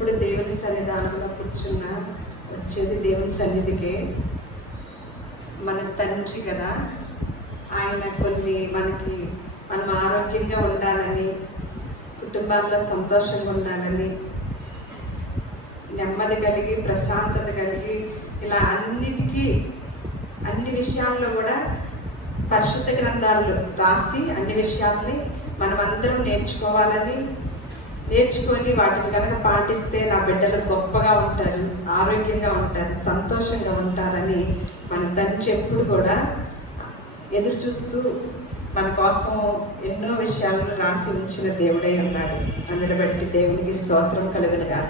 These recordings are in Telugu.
ఎప్పుడు దేవుని సన్నిధానంలో కూర్చున్న వచ్చేది దేవుని సన్నిధికే. మన తండ్రి కదా, ఆయన కొన్ని మనం ఆరోగ్యంగా ఉండాలని, కుటుంబాల్లో సంతోషంగా ఉండాలని, నెమ్మది కలిగి ప్రశాంతత కలిగి ఇలా అన్ని విషయాల్లో కూడా పరిశుద్ధ గ్రంథాలు రాసి అన్ని విషయాల్ని మనమందరం నేర్చుకొని వాటిని కనుక పాటిస్తే నా బిడ్డలు గొప్పగా ఉంటారు, ఆరోగ్యంగా ఉంటారు, సంతోషంగా ఉంటారని మన తండ్రి ఎప్పుడు కూడా ఎదురు చూస్తూ మన కోసం ఎన్నో విషయాలను రాసి ఉంచిన దేవుడై ఉన్నాడు. అందుని బట్టి దేవునికి స్తోత్రం కలుగునుగా.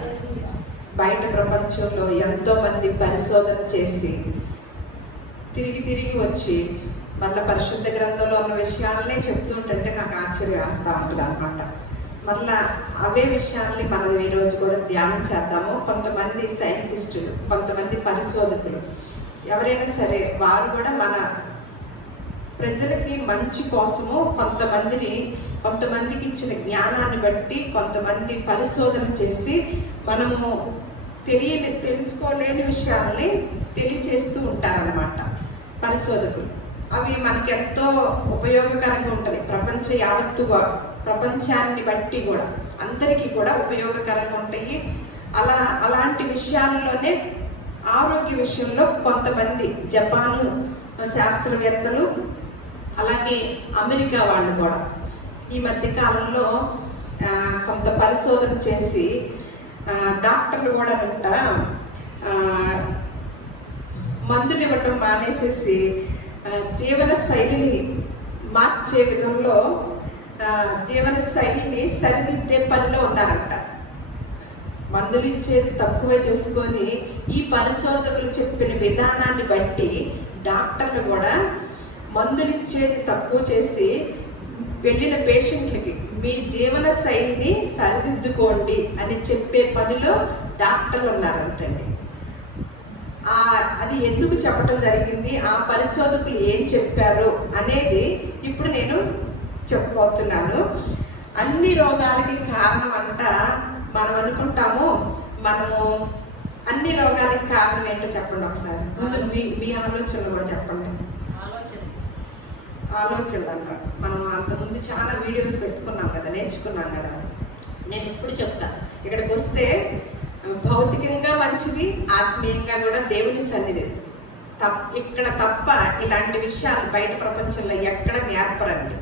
బయట ప్రపంచంలో ఎంతోమంది పరిశోధన చేసి తిరిగి వచ్చి మళ్ళీ పరిశుద్ధ గ్రంథంలో ఉన్న విషయాలనే చెప్తూ ఉంటుంటే నాకు ఆశ్చర్యం వేస్తూ ఉంటుంది అనమాట. మళ్ళా అవే విషయాల్ని మనం ఈరోజు కూడా ధ్యానం చేద్దాము. కొంతమంది సైంటిస్టులు, కొంతమంది పరిశోధకులు, ఎవరైనా సరే వారు కూడా మన ప్రజలకి మంచి కోసము కొంతమందికి ఇచ్చిన జ్ఞానాన్ని బట్టి కొంతమంది పరిశోధన చేసి మనము తెలుసుకోలేని విషయాల్ని తెలియచేస్తూ ఉంటారన్నమాట పరిశోధకులు. అవి మనకి ఎంతో ఉపయోగకరంగా ఉంటుంది. ప్రపంచాన్ని బట్టి కూడా అందరికీ కూడా ఉపయోగకరంగా ఉంటాయి. అలాంటి విషయాల్లోనే ఆరోగ్య విషయంలో కొంతమంది జపాను శాస్త్రవేత్తలు, అలాగే అమెరికా వాళ్ళు కూడా ఈ మధ్య కాలంలో కొంత పరిశోధన చేసి డాక్టర్లు కూడా మందులు ఇవ్వటం మానేసేసి జీవన శైలిని మార్చే విధంలో జీవన శైలిని సరిదిద్దే పనిలో ఉన్నారంట. మందులు ఇచ్చేది తక్కువ చేసుకొని ఈ పరిశోధకులు చెప్పిన విధానాన్ని బట్టి డాక్టర్లు కూడా మందులు ఇచ్చేది తక్కువ చేసి వెళ్ళిన పేషెంట్లకి మీ జీవన శైలిని సరిదిద్దుకోండి అని చెప్పే పనిలో డాక్టర్లు ఉన్నారంటండి. అది ఎందుకు చెప్పడం జరిగింది, ఆ పరిశోధకులు ఏం చెప్పారు అనేది ఇప్పుడు నేను చెప్పబోతున్నాను. అన్ని రోగాలకి కారణం అంట మనం అనుకుంటాము. మనము అన్ని రోగాలకి కారణం ఏంటో చెప్పండి ఒకసారి. ముందు మీ ఆలోచనలు కూడా చెప్పండి. ఆలోచనలు అంట. మనం అంతకుముందు చాలా వీడియోస్ పెట్టుకున్నాం కదా, నేర్చుకున్నాం కదా. నేను ఇప్పుడు చెప్తా. ఇక్కడికి వస్తే భౌతికంగా మంచిది, ఆత్మీయంగా కూడా దేవుని సన్నిధి. ఇక్కడ తప్ప ఇలాంటి విషయాలు బయట ప్రపంచంలో ఎక్కడ నేర్పరండి.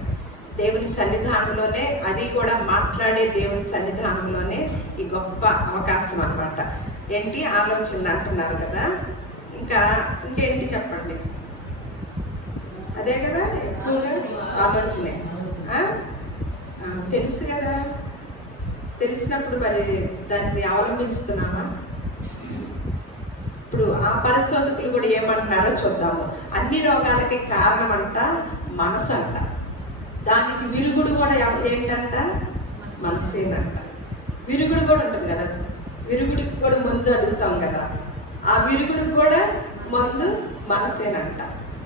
దేవుని సన్నిధానంలోనే, అది కూడా మాట్లాడే దేవుని సన్నిధానంలోనే ఈ గొప్ప అవకాశం అన్నమాట. ఏంటి ఆలోచనలు అంటున్నారు కదా, ఇంకేంటి చెప్పండి. అదే కదా ఎక్కువగా ఆలోచనే. తెలుసు కదా, తెలిసినప్పుడు మరి దాన్ని అవలంబించుతున్నామా? ఇప్పుడు ఆ పరిశోధకులు కూడా ఏమంటున్నారో చూద్దాము. అన్ని రోగాలకి కారణం అంట మనసు అంట. దానికి విరుగుడు కూడా ఏంటంట, మనసేనంట. విరుగుడు కూడా ఉంటుంది కదా, విరుగుడికి కూడా మందు అడుగుతాం కదా, ఆ విరుగుడికి కూడా మందు మనసేనంట.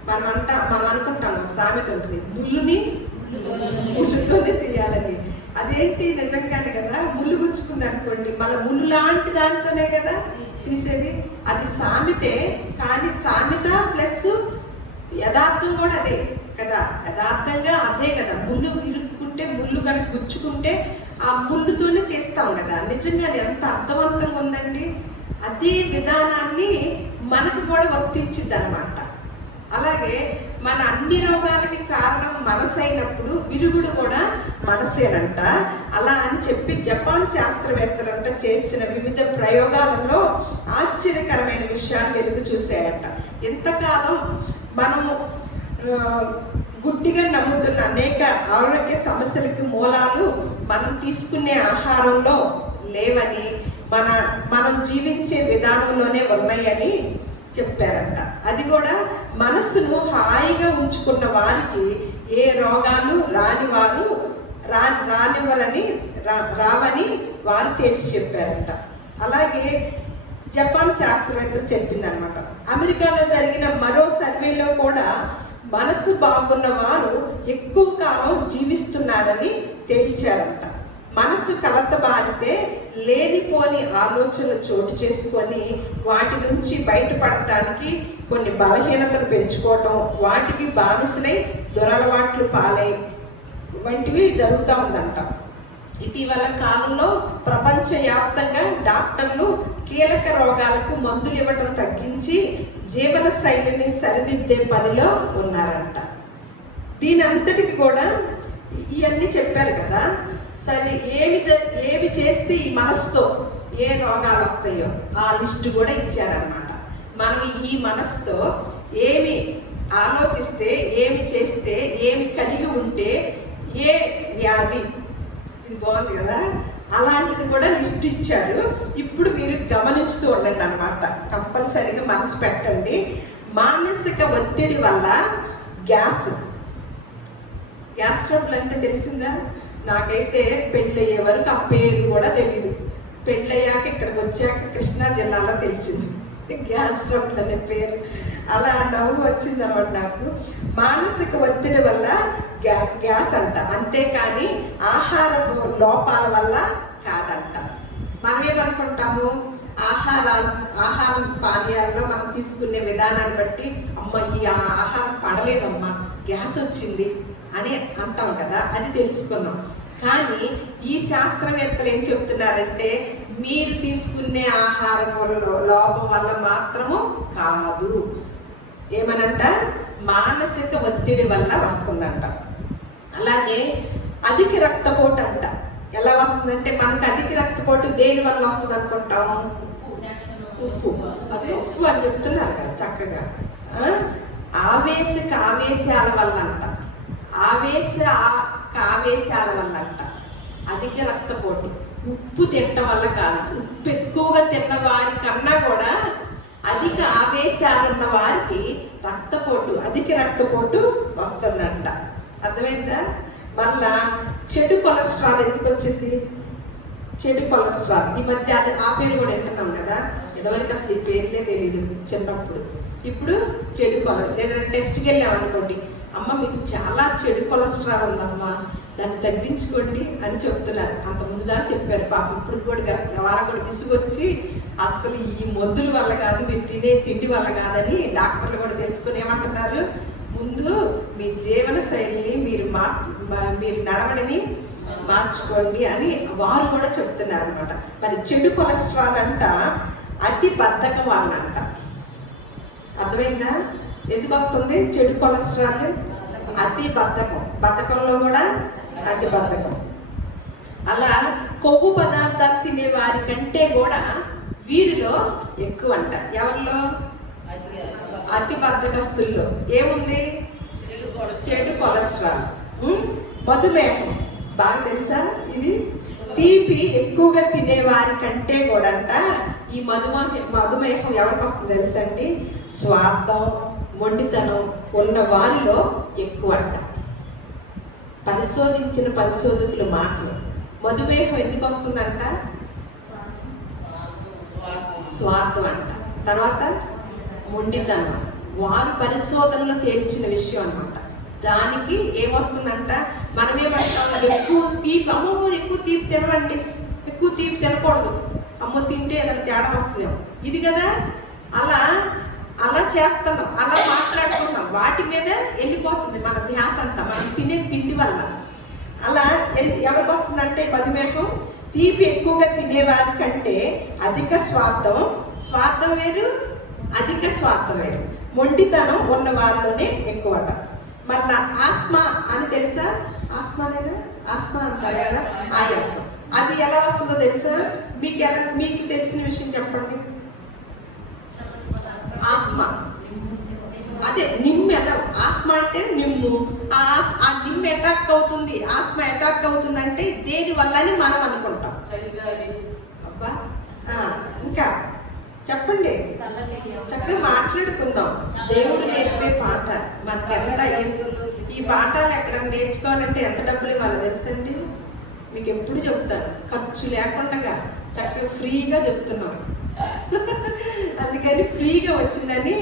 మనం అనుకుంటాం, సామెత ఉంటుంది, ముళ్ళుతోనే తీయాలని. అదేంటి నిజంగానే కదా, ముళ్ళు గుచ్చుకుంది అనుకోండి, మళ్ళీ ముళ్ళు లాంటి దానితోనే కదా తీసేది. అది సామెతే, కానీ సామెత ప్లస్ యథార్థం కూడా అదే కదా. యథార్థంగా అదే కదా. ముళ్ళు ఇరుక్కుంటే, ముళ్ళు కనుక గుచ్చుకుంటే ఆ ముళ్ళుతోనే తీస్తాం కదా. నిజంగా ఎంత అర్థవంతంగా ఉందండి. అదే విధానాన్ని మనకు కూడా వర్తించింది అనమాట. అలాగే మన అన్ని రోగాలకి కారణం మనసైనప్పుడు విరుగుడు కూడా మనసేనంట. అలా అని చెప్పి జపాన్ శాస్త్రవేత్తలంట చేసిన వివిధ ప్రయోగాలలో ఆశ్చర్యకరమైన విషయాలు వెలుగు చూసాయంట. ఇంతకాలం మనము గుడ్డిగా నమ్ముతున్న అనేక ఆరోగ్య సమస్యలకి మూలాలు మనం తీసుకునే ఆహారంలో లేవని, మనం జీవించే విధానంలోనే ఉన్నాయని చెప్పారంట. అది కూడా మనస్సును హాయిగా ఉంచుకున్న వారికి ఏ రోగాలు రావని వారు తేల్చి చెప్పారంట. అలాగే జపాన్ శాస్త్రవేత్తలు చెప్పిందనమాట. అమెరికాలో జరిగిన మరో సర్వేలో కూడా మనసు బాగున్న వారు ఎక్కువ కాలం జీవిస్తున్నారని తేల్చారంట. మనసు కలతబారితే లేనిపోని ఆలోచనలు చోటు చేసుకొని వాటి నుంచి బయటపడటానికి కొన్ని బలహీనతలు పెంచుకోవటం, వాటికి బానిసలై దురలవాట్లు పాలై వంటివి జరుగుతూ ఉందంట. ఇటీవల కాలంలో ప్రపంచవ్యాప్తంగా డాక్టర్లు కీలక రోగాలకు మందులు ఇవ్వడం తగ్గించి జీవన శైలిని సరిదిద్దే పనిలో ఉన్నారంట. దీని అంతటికి కూడా ఇవన్నీ చెప్పారు కదా. సరే, ఏమి చేస్తే ఈ మనసుతో ఏ రోగాలు వస్తాయో ఆ లిస్టు కూడా ఇచ్చారనమాట. మనం ఈ మనసుతో ఏమి ఆలోచిస్తే, ఏమి చేస్తే, ఏమి కలిగి ఉంటే ఏ వ్యాధి, ఇది బాగుంది కదా, అలాంటిది కూడా లిస్ట్ ఇచ్చారు. ఇప్పుడు మీరు గమనిస్తూ ఉండండి అనమాట. కంపల్సరీగా మనసు పెట్టండి. మానసిక ఒత్తిడి వల్ల గ్యాస్ ట్రబుల్ అంటే తెలిసిందా? నాకైతే పెళ్ళయ్యే వరకు ఆ పేరు కూడా తెలియదు. పెళ్ళయ్యాక ఇక్కడికి వచ్చాక కృష్ణా జిల్లాలో తెలిసింది గ్యాస్ ట్రబుల్ అనే పేరు. అలా నవ్వు వచ్చింది అన్నమాట నాకు. మానసిక ఒత్తిడి వల్ల గ్యాస్ అంట, అంతేకాని ఆహార లోపాల వల్ల కాదంట. మనమేమనుకుంటాము, ఆహారం పానీయాల్లో మనం తీసుకునే విధానాన్ని బట్టి అమ్మ ఈ ఆహారం పడలేదమ్మా, గ్యాస్ వచ్చింది అని అంటాం కదా, అది తెలుసుకున్నాం. కానీ ఈ శాస్త్రవేత్తలు ఏం చెప్తున్నారంటే మీరు తీసుకునే ఆహారం లోపం వల్ల మాత్రము కాదు, ఏమనంట, మానసిక ఒత్తిడి వల్ల వస్తుందంట. అలాగే అధిక రక్తపోటు అంట. ఎలా వస్తుందంటే మనకు అధిక రక్తపోటు దేని వల్ల వస్తుంది అనుకుంటాం? ఉప్పు. అదే ఉప్పు అని చెప్తున్నారు కదా చక్కగా. ఆవేశాల వల్ల అంట, ఆవేశాల వల్ల అంట అధిక రక్తపోటు. ఉప్పు తినటం వల్ల కాదు. ఉప్పు ఎక్కువగా తిన్న వారి కన్నా కూడా అధిక ఆవేశాలు ఉన్న వారికి అధిక రక్తపోటు వస్తుందంట. అర్థమైందా? మళ్ళా చెడు కొలెస్ట్రాల్ ఎందుకు వచ్చింది? చెడు కొలెస్ట్రాల్ ఈ మధ్య అది ఆ పేరు కూడా వింటున్నాం కదా. ఇదివరకు అసలు ఈ పేర్లే తెలియదు చిన్నప్పుడు. ఇప్పుడు చెడు ఏదైనా టెస్ట్కి వెళ్ళామనుకోండి, అమ్మ మీకు చాలా చెడు కొలెస్ట్రాల్ ఉందమ్మా, దాన్ని తగ్గించుకోండి అని చెప్తున్నారు. అంత ముందు దాకా చెప్పారు పాపం. ఇప్పుడు కూడా వాళ్ళకు కూడా విసుగొచ్చి అసలు ఈ మందుల వల్ల కాదు, మీరు తినే తిండి వల్ల కాదని డాక్టర్లు కూడా తెలుసుకుని ఏమంటున్నారు, ముందు మీ జీవన శైలిని మీరు నడవడిని మార్చుకోండి అని వారు కూడా చెప్తున్నారు అనమాట. మరి చెడు కొలెస్ట్రాల్ అంట అతి బద్ధకం వాళ్ళంట. అర్థమైందా? ఎందుకు వస్తుంది చెడు కొలెస్ట్రాల్? అతి బద్ధకంలో కూడా అతి బద్ధకం. అలా కొవ్వు పదార్థాలు తినే వారి కంటే కూడా వీరిలో ఎక్కువ అంట. ఎవరిలో? అతి బద్ధకస్తుల్లో ఏముంది? చెడు కొలెస్ట్రాల్. మధుమేహం బాగా తెలుసా? ఇది తీపి ఎక్కువగా తినేవారి కంటే కూడా అంట ఈ మధుమేహం ఎవరికి వస్తుంది తెలుసండి? స్వార్థం, మొండితనం ఉన్న వారిలో ఎక్కువ అంట. పరిశోధించిన పరిశోధకుల మాటలు. మధుమేహం ఎందుకు వస్తుందంట? స్వార్థం అంట. తర్వాత మొండితనం. వారు పరిశోధనలో తేల్చిన విషయం అనమాట. దానికి ఏమొస్తుందంట? మనమేమంటాం, ఎక్కువ తీపి, అమ్మమ్మ ఎక్కువ తీపి తినవండి, ఎక్కువ తీపి తినకూడదు, అమ్మ తింటే ఏదైనా తేడా వస్తుందేమో, ఇది కదా. అలా చేస్తున్నాం, అలా మాట్లాడుకున్నాం, వాటి మీద వెళ్ళిపోతుంది మన ధ్యాస అంతా, మనం తినే తిండి వల్ల. అలా ఎవరికి వస్తుందంటే మధుమేహం? తీపి ఎక్కువగా తినేవారి కంటే అధిక స్వార్థం వేరు, అధిక స్వార్థం వేరు. మొండితనం ఉన్న వారిలోనే ఎక్కువట. మళ్ళా ఆస్మా అని తెలుసా? ఆస్మా అంటారు కదా, ఆయాసం. అది ఎలా వస్తుందో తెలుసా? మీకు తెలిసిన విషయం చెప్పండి. ఆస్మా అదే నిమ్ము. ఆస్మా అంటే నిమ్ము. ఆ నిమ్ము అటాక్ అవుతుంది, ఆస్మా అటాక్ అవుతుంది అంటే దేని వల్ల అని మనం అనుకుంటాం. అబ్బా ఇంకా చెప్పండి, చక్కగా మాట్లాడుకుందాం. దేవుడు నేర్పే పాట మనకి ఎంత, ఈ పాఠాలు ఎక్కడ నేర్చుకోవాలంటే ఎంత డబ్బులు ఇవ్వాలో తెలుసండి? మీకు ఎప్పుడు చెప్తాను, ఖర్చు లేకుండా చక్కగా ఫ్రీగా చెప్తున్నాం. అందుకని ఫ్రీగా వచ్చిందని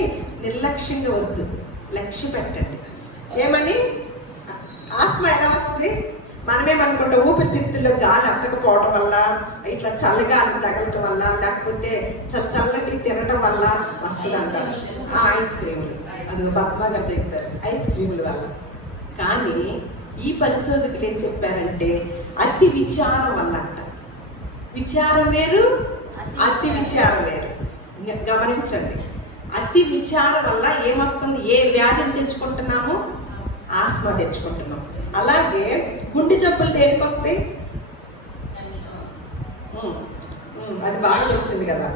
నిర్లక్ష్యంగా వద్దు, లక్ష్య పెట్టండి. ఏమని? ఆస్మా ఎలా వస్తుంది? మనమేమనుకుంటాం ఊపిరితిత్తుల్లో గాలి అందకపోవడం వల్ల, ఇట్లా చల్లగాలి తగలటం వల్ల, లేకపోతే చల్లటి తినటం వల్ల వస్తుంది అంటారు. ఐస్ క్రీములు, అది పద్మగా చెప్పారు, ఐస్ క్రీముల వల్ల. కానీ ఈ పరిశోధకులు ఏం చెప్పారంటే అతి విచారం వల్ల అంట. విచారం వేరు, అతి విచారం వేరు. గమనించండి, అతి విచారం వల్ల ఏమొస్తుంది? ఏ వ్యాధిని తెచ్చుకుంటున్నాము? ఆస్మా తెచ్చుకుంటున్నాం. అలాగే గుండె జబ్బులు దేనికి వస్తాయి? అది బాగా తెలిసింది కదా.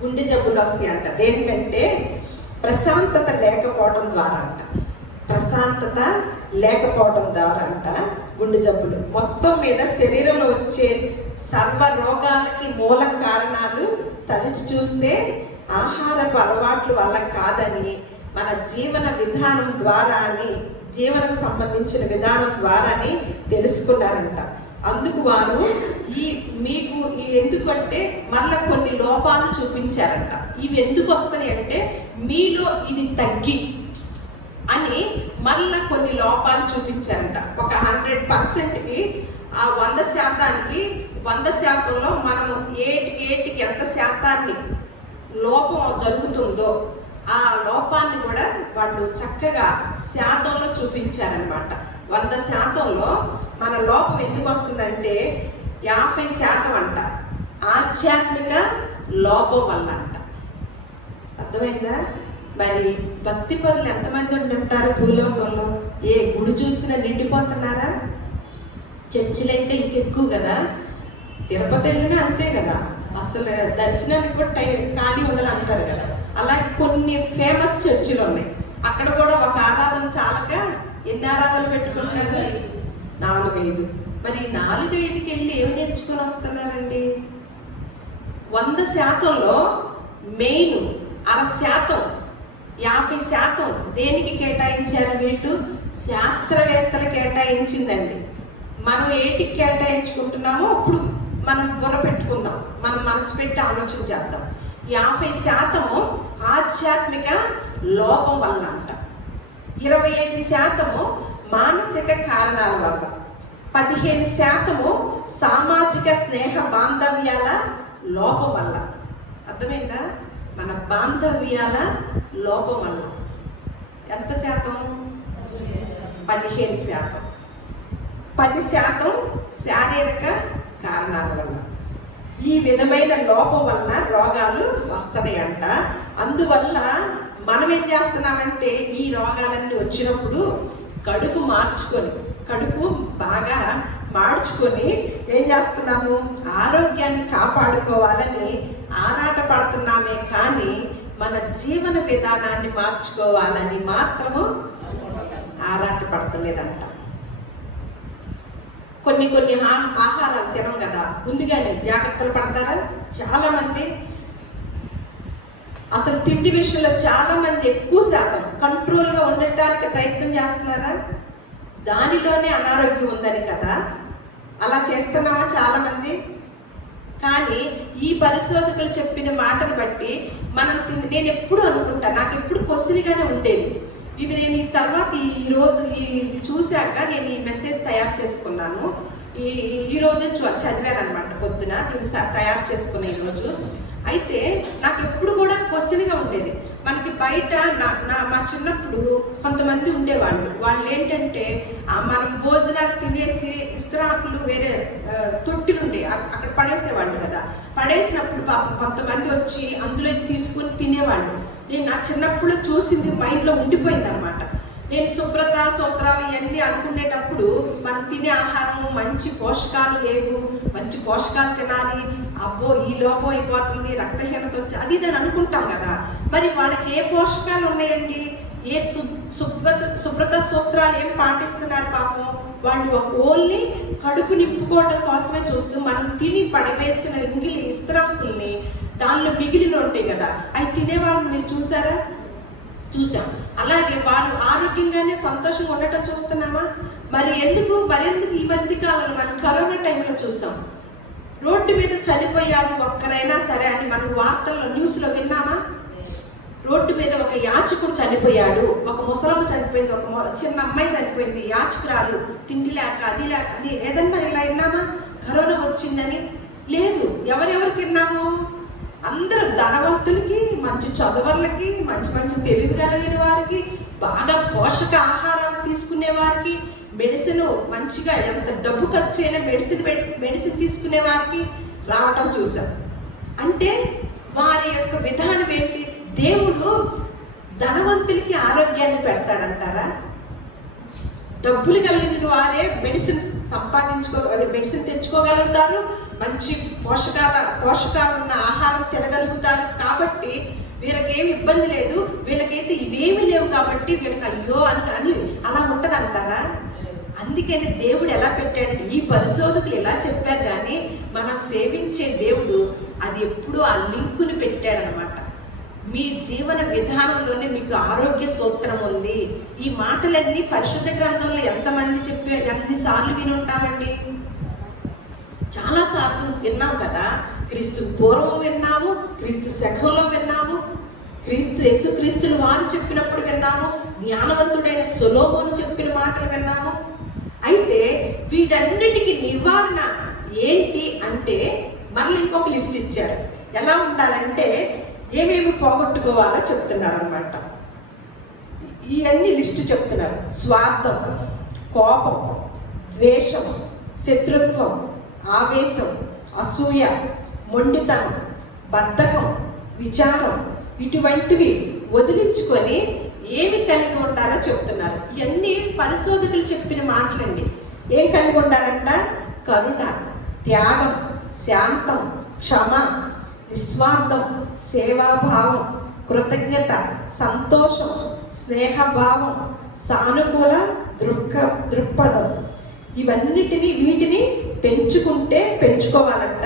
గుండె జబ్బులు వస్తాయి అంట. దేనికంటే ప్రశాంతత లేకపోవడం ద్వారా అంట. ప్రశాంతత లేకపోవడం ద్వారా అంట గుండె జబ్బులు. మొత్తం మీద శరీరంలో వచ్చే సర్వ రోగాలకి మూల కారణాలు తరచి చూస్తే ఆహారపు అలవాట్ల వల్ల కాదని, మన జీవన విధానం ద్వారా అని, జీవనం సంబంధించిన విధానం ద్వారాని తెలుసుకున్నారంట. అందుకు వారు మీకు ఎందుకంటే మళ్ళీ కొన్ని లోపాలు చూపించారంట. ఇవి ఎందుకు వస్తాయి అంటే మీలో ఇది తగ్గి అని మళ్ళీ కొన్ని లోపాలు చూపించారంట. ఒక 100%కి ఆ 100%కి 100%లో మనము ఏటికి ఎంత శాతాన్ని లోపం జరుగుతుందో ఆ లోపాన్ని కూడా వాళ్ళు చక్కగా శాతంలో చూపించారనమాట. 100%లో మన లోపం ఎందుకు వస్తుందంటే 50% అంట ఆధ్యాత్మిక లోపం వల్ల అంట. అర్థమైందా? మరి భక్తి పరులు ఎంతమంది ఉంటుంటారు భూలోకంలో? ఏ గుడి చూసినా నిండిపోతున్నారా? చర్చిలైతే ఇంకెక్కువ కదా. తిరుపతి వెళ్ళినా అంతే కదా, అసలు దర్శనానికి కూడా ఖాళీ ఉండాలి అంటారు కదా. అలాగే కొన్ని ఫేమస్ చర్చిలు ఉన్నాయి, అక్కడ కూడా ఒక ఆరాధన చాలక ఎన్ని ఆరాధనలు పెట్టుకుంటున్నారు? 4-5. మరి 4-5కి వెళ్ళి ఏమి నేర్చుకొని వస్తున్నారండి? 100%లో మెయిన్ 1/2%, 50% దేనికి కేటాయించారు వీళ్ళు? శాస్త్రవేత్తలు కేటాయించిందండి. మనం ఏటికి కేటాయించుకుంటున్నామో ఇప్పుడు మనం బుర్ర పెట్టుకుందాం, మనం మనసు పెట్టి ఆలోచన చేద్దాం. 50% ఆధ్యాత్మిక లోపం వల్ల అంట, 25% మానసిక కారణాల వల్ల, 15% సామాజిక స్నేహ బాంధవ్యాల లోపం వల్ల. అర్థమైందా? మన బాంధవ్యాల లోపం వల్ల ఎంత శాతం? 15%. 10% శారీరక కారణాల వల్ల. ఈ విధమైన లోపం వలన రోగాలు వస్తాయంట. అందువల్ల మనం ఏం చేస్తున్నామంటే ఈ రోగాలన్నీ వచ్చినప్పుడు కడుపు బాగా మార్చుకొని ఏం చేస్తున్నాము? ఆరోగ్యాన్ని కాపాడుకోవాలని ఆరాట పడుతున్నామే కానీ మన జీవన విధానాన్ని మార్చుకోవాలని మాత్రము ఆరాట పడతలేదంట. కొన్ని ఆహారాలు తినం కదా, ముందుగానే జాగ్రత్తలు పడతారా? చాలా మంది అసలు తిండి విషయంలో చాలా మంది ఎక్కువ శాతం కంట్రోల్గా ఉండటానికి ప్రయత్నం చేస్తున్నారా? దానిలోనే అనారోగ్యం ఉందని కదా అలా చేస్తున్నామా చాలా మంది. కానీ ఈ పరిశోధకులు చెప్పిన మాటను బట్టి నేను ఎప్పుడు అనుకుంటా, నాకు ఎప్పుడు క్వశ్చన్గానే ఉండేది ఇది. నేను ఈ తర్వాత ఈరోజు ఇది చూశాక నేను ఈ మెసేజ్ తయారు చేసుకున్నాను. ఈరోజు చదివాను అనమాట పొద్దున, దీన్ని తయారు చేసుకున్న ఈరోజు. అయితే నాకు ఎప్పుడు కూడా క్వశ్చన్గా ఉండేది. మనకి బయట మా చిన్నప్పుడు కొంతమంది ఉండేవాళ్ళు, వాళ్ళు ఏంటంటే మనం భోజనాలు తినేసి ఇస్త్రాకులు వేరే తొట్టిలుండే అక్కడ పడేసేవాళ్ళు కదా. పడేసినప్పుడు పాపం కొంతమంది వచ్చి అందులో తీసుకుని తినేవాళ్ళు. నేను నా చిన్నప్పుడు చూసింది మైండ్లో ఉండిపోయింది అనమాట. నేను శుభ్రత సూత్రాలు ఇవన్నీ అనుకునేటప్పుడు మనం తినే ఆహారం మంచి పోషకాలు లేవు, మంచి పోషకాలు తినాలి, అబ్బో ఈ లోపం అయిపోతుంది, రక్తహీనత వచ్చి అది ఇది అని అనుకుంటాం కదా. మరి వాళ్ళకి ఏ పోషకాలు ఉన్నాయండి? ఏ శుభ్రత సూత్రాలు ఏం పాటిస్తున్నారు పాపం? వాళ్ళు ఓన్లీ కడుపు నింపుకోవడం కోసమే చూస్తూ మనం తిని పడవేసిన ఇంగిలి ఇస్త్రాకుల్ని దానిలో మిగిలిన ఉంటాయి కదా, అవి తినేవాళ్ళని మీరు చూసారా? చూసాం. అలాగే వారు ఆరోగ్యంగానే సంతోషంగా ఉండటం చూస్తున్నామా? మరెందుకు ఈ మధ్య కాలంలో మనం కరోనా టైంలో చూసాం, రోడ్డు మీద చనిపోయారు ఒక్కరైనా సరే అని మనం వార్తల్లో న్యూస్లో విన్నామా? రోడ్డు మీద ఒక యాచకుడు చనిపోయాడు, ఒక ముసలమ్మ చనిపోయింది, ఒక చిన్న అమ్మాయి చనిపోయింది, యాచకురాలు, తిండి లేక అది లేక అని ఏదన్నా ఇలా విన్నామా? కరోనా వచ్చిందని లేదు. ఎవరెవరికి విన్నాము? అందరూ ధనవంతులకి, మంచి చదువులకి, మంచి మంచి తెలివి కలిగిన వారికి, బాగా పోషక ఆహారాలు తీసుకునే వారికి, మెడిసిన్ మంచిగా ఎంత డబ్బు ఖర్చు అయినా మెడిసిన్ తీసుకునే వారికి రావటం చూసాం. అంటే వారి యొక్క విధానం ఏంటి? దేవుడు ధనవంతులకి ఆరోగ్యాన్ని పెడతాడంటారా? డబ్బులు కలిగిన వారే మెడిసిన్ మెడిసిన్ తెచ్చుకోగలుగుతారు, మంచి పోషకాలు ఉన్న ఆహారం తినగలుగుతారు. కాబట్టి వీళ్ళకి ఏమి ఇబ్బంది లేదు, వీళ్ళకైతే ఇవేమి లేవు కాబట్టి వీళ్ళకి అయ్యో అని అలా ఉంటదంటారా? అందుకని దేవుడు ఎలా పెట్టాడు? ఈ పరిశోధకులు ఎలా చెప్పారు, కానీ మనం సేవించే దేవుడు అది ఎప్పుడూ ఆ లింకుని పెట్టాడనమాట. మీ జీవన విధానంలోనే మీకు ఆరోగ్య సూత్రం ఉంది. ఈ మాటలన్నీ పరిశుద్ధ గ్రంథంలో ఎంతమంది ఎన్నిసార్లు విని ఉంటామండి? చాలాసార్లు విన్నాం కదా. క్రీస్తు పూర్వం విన్నాము, క్రీస్తు శకంలో విన్నాము, యేసుక్రీస్తులు వారు చెప్పినప్పుడు విన్నాము, జ్ఞానవంతుడైన సొలొమోను చెప్పిన మాటలు విన్నాము. అయితే వీటన్నిటికీ నివారణ ఏంటి అంటే మళ్ళీ ఇంకొక లిస్ట్ ఇచ్చారు. ఎలా ఉండాలంటే ఏమేమి పోగొట్టుకోవాలో చెప్తున్నారు అనమాట. ఇవన్నీ లిస్టు చెప్తున్నారు. స్వార్థం, కోపం, ద్వేషం, శత్రుత్వం, ఆవేశం, అసూయ, మొండితనం, బద్ధకం, విచారం, ఇటువంటివి వదిలించుకొని ఏమి కలిగి ఉండాలో చెప్తున్నారు. ఇవన్నీ పరిశోధకులు చెప్పిన మాటలండి. ఏం కలిగి ఉండాలంట? కరుణ, త్యాగం, శాంతం, క్షమ, నిస్వార్థం, సేవాభావం, కృతజ్ఞత, సంతోషం, స్నేహభావం, సానుకూల దృక్పథం. వీటిని పెంచుకోవాలంట.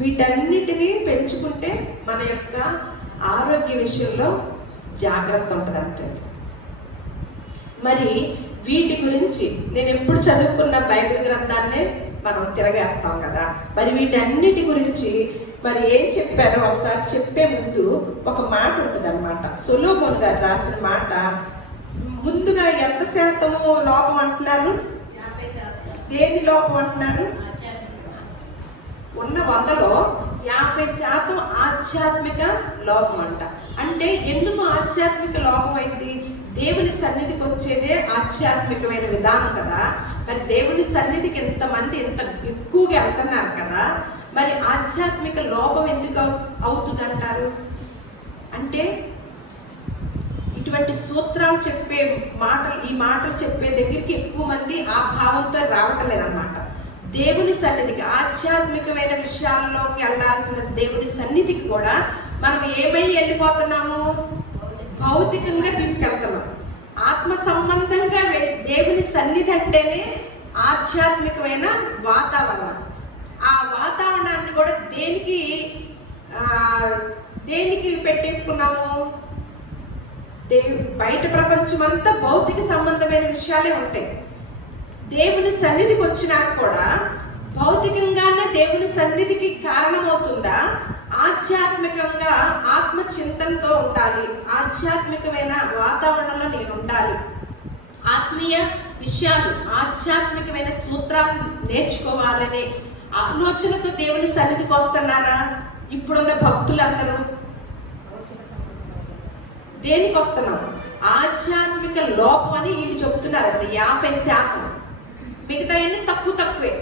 వీటన్నిటినీ పెంచుకుంటే మన యొక్క ఆరోగ్య విషయంలో జాగ్రత్త ఉంటుందంట. మరి వీటి గురించి నేను ఎప్పుడు చదువుకున్న బైబిల్ గ్రంథాన్నే మనం తిరగేస్తాం కదా. మరి వీటన్నిటి గురించి మరి ఏం చెప్పారో ఒకసారి చెప్పే ముందు ఒక మాట ఉంటుంది అనమాట. సొలొమోను గారు రాసిన మాట. ముందుగా ఎంత శాతము లోపం అంటున్నారు? దేని లోపం అంటున్నారు? ఉన్న 100లో 50% ఆధ్యాత్మిక లోపం అంట. అంటే ఎందుకు ఆధ్యాత్మిక లోపం అయింది? దేవుని సన్నిధికి వచ్చేదే ఆధ్యాత్మికమైన విధానం కదా. మరి దేవుని సన్నిధికి ఎంతమంది ఎంత ఎక్కువగా వెళ్తున్నారు కదా. మరి ఆధ్యాత్మిక లోపం ఎందుకు అవుతుంది అంటారు? అంటే ఇటువంటి సూత్రాలు చెప్పే ఈ మాటలు చెప్పే దగ్గరికి ఎక్కువ మంది ఆ భావంతో రావటం లేదన్నమాట. దేవుని సన్నిధికి, ఆధ్యాత్మికమైన విషయాల్లోకి వెళ్ళాల్సిన దేవుని సన్నిధికి కూడా మనం ఏమై వెళ్ళిపోతున్నాము? భౌతికంగా తీసుకెళ్తున్నాం. ఆత్మ సంబంధంగా దేవుని సన్నిధి అంటేనే ఆధ్యాత్మికమైన వాతావరణం. ఆ వాతావరణాన్ని కూడా దేనికి పెట్టేసుకున్నాము? బయట ప్రపంచం అంతా భౌతిక సంబంధమైన విషయాలే ఉంటాయి. దేవుని సన్నిధికి వచ్చినాక కూడా భౌతికంగానే దేవుని సన్నిధికి కారణమవుతుందా? ఆధ్యాత్మికంగా ఆత్మ చింతనతో ఉండాలి. ఆధ్యాత్మికమైన వాతావరణంలో నేను ఉండాలి. ఆత్మీయ విషయాలు, ఆధ్యాత్మికమైన సూత్రాలు నేర్చుకోవాలనే ఆలోచనతో దేవుని సన్నిధికి వస్తున్నారా? ఇప్పుడున్న భక్తులందరూ దేనికి వస్తున్నాం? ఆధ్యాత్మిక లోపం అని వీళ్ళు చెప్తున్నారు కదా. 50%, మిగతా అన్ని తక్కువే.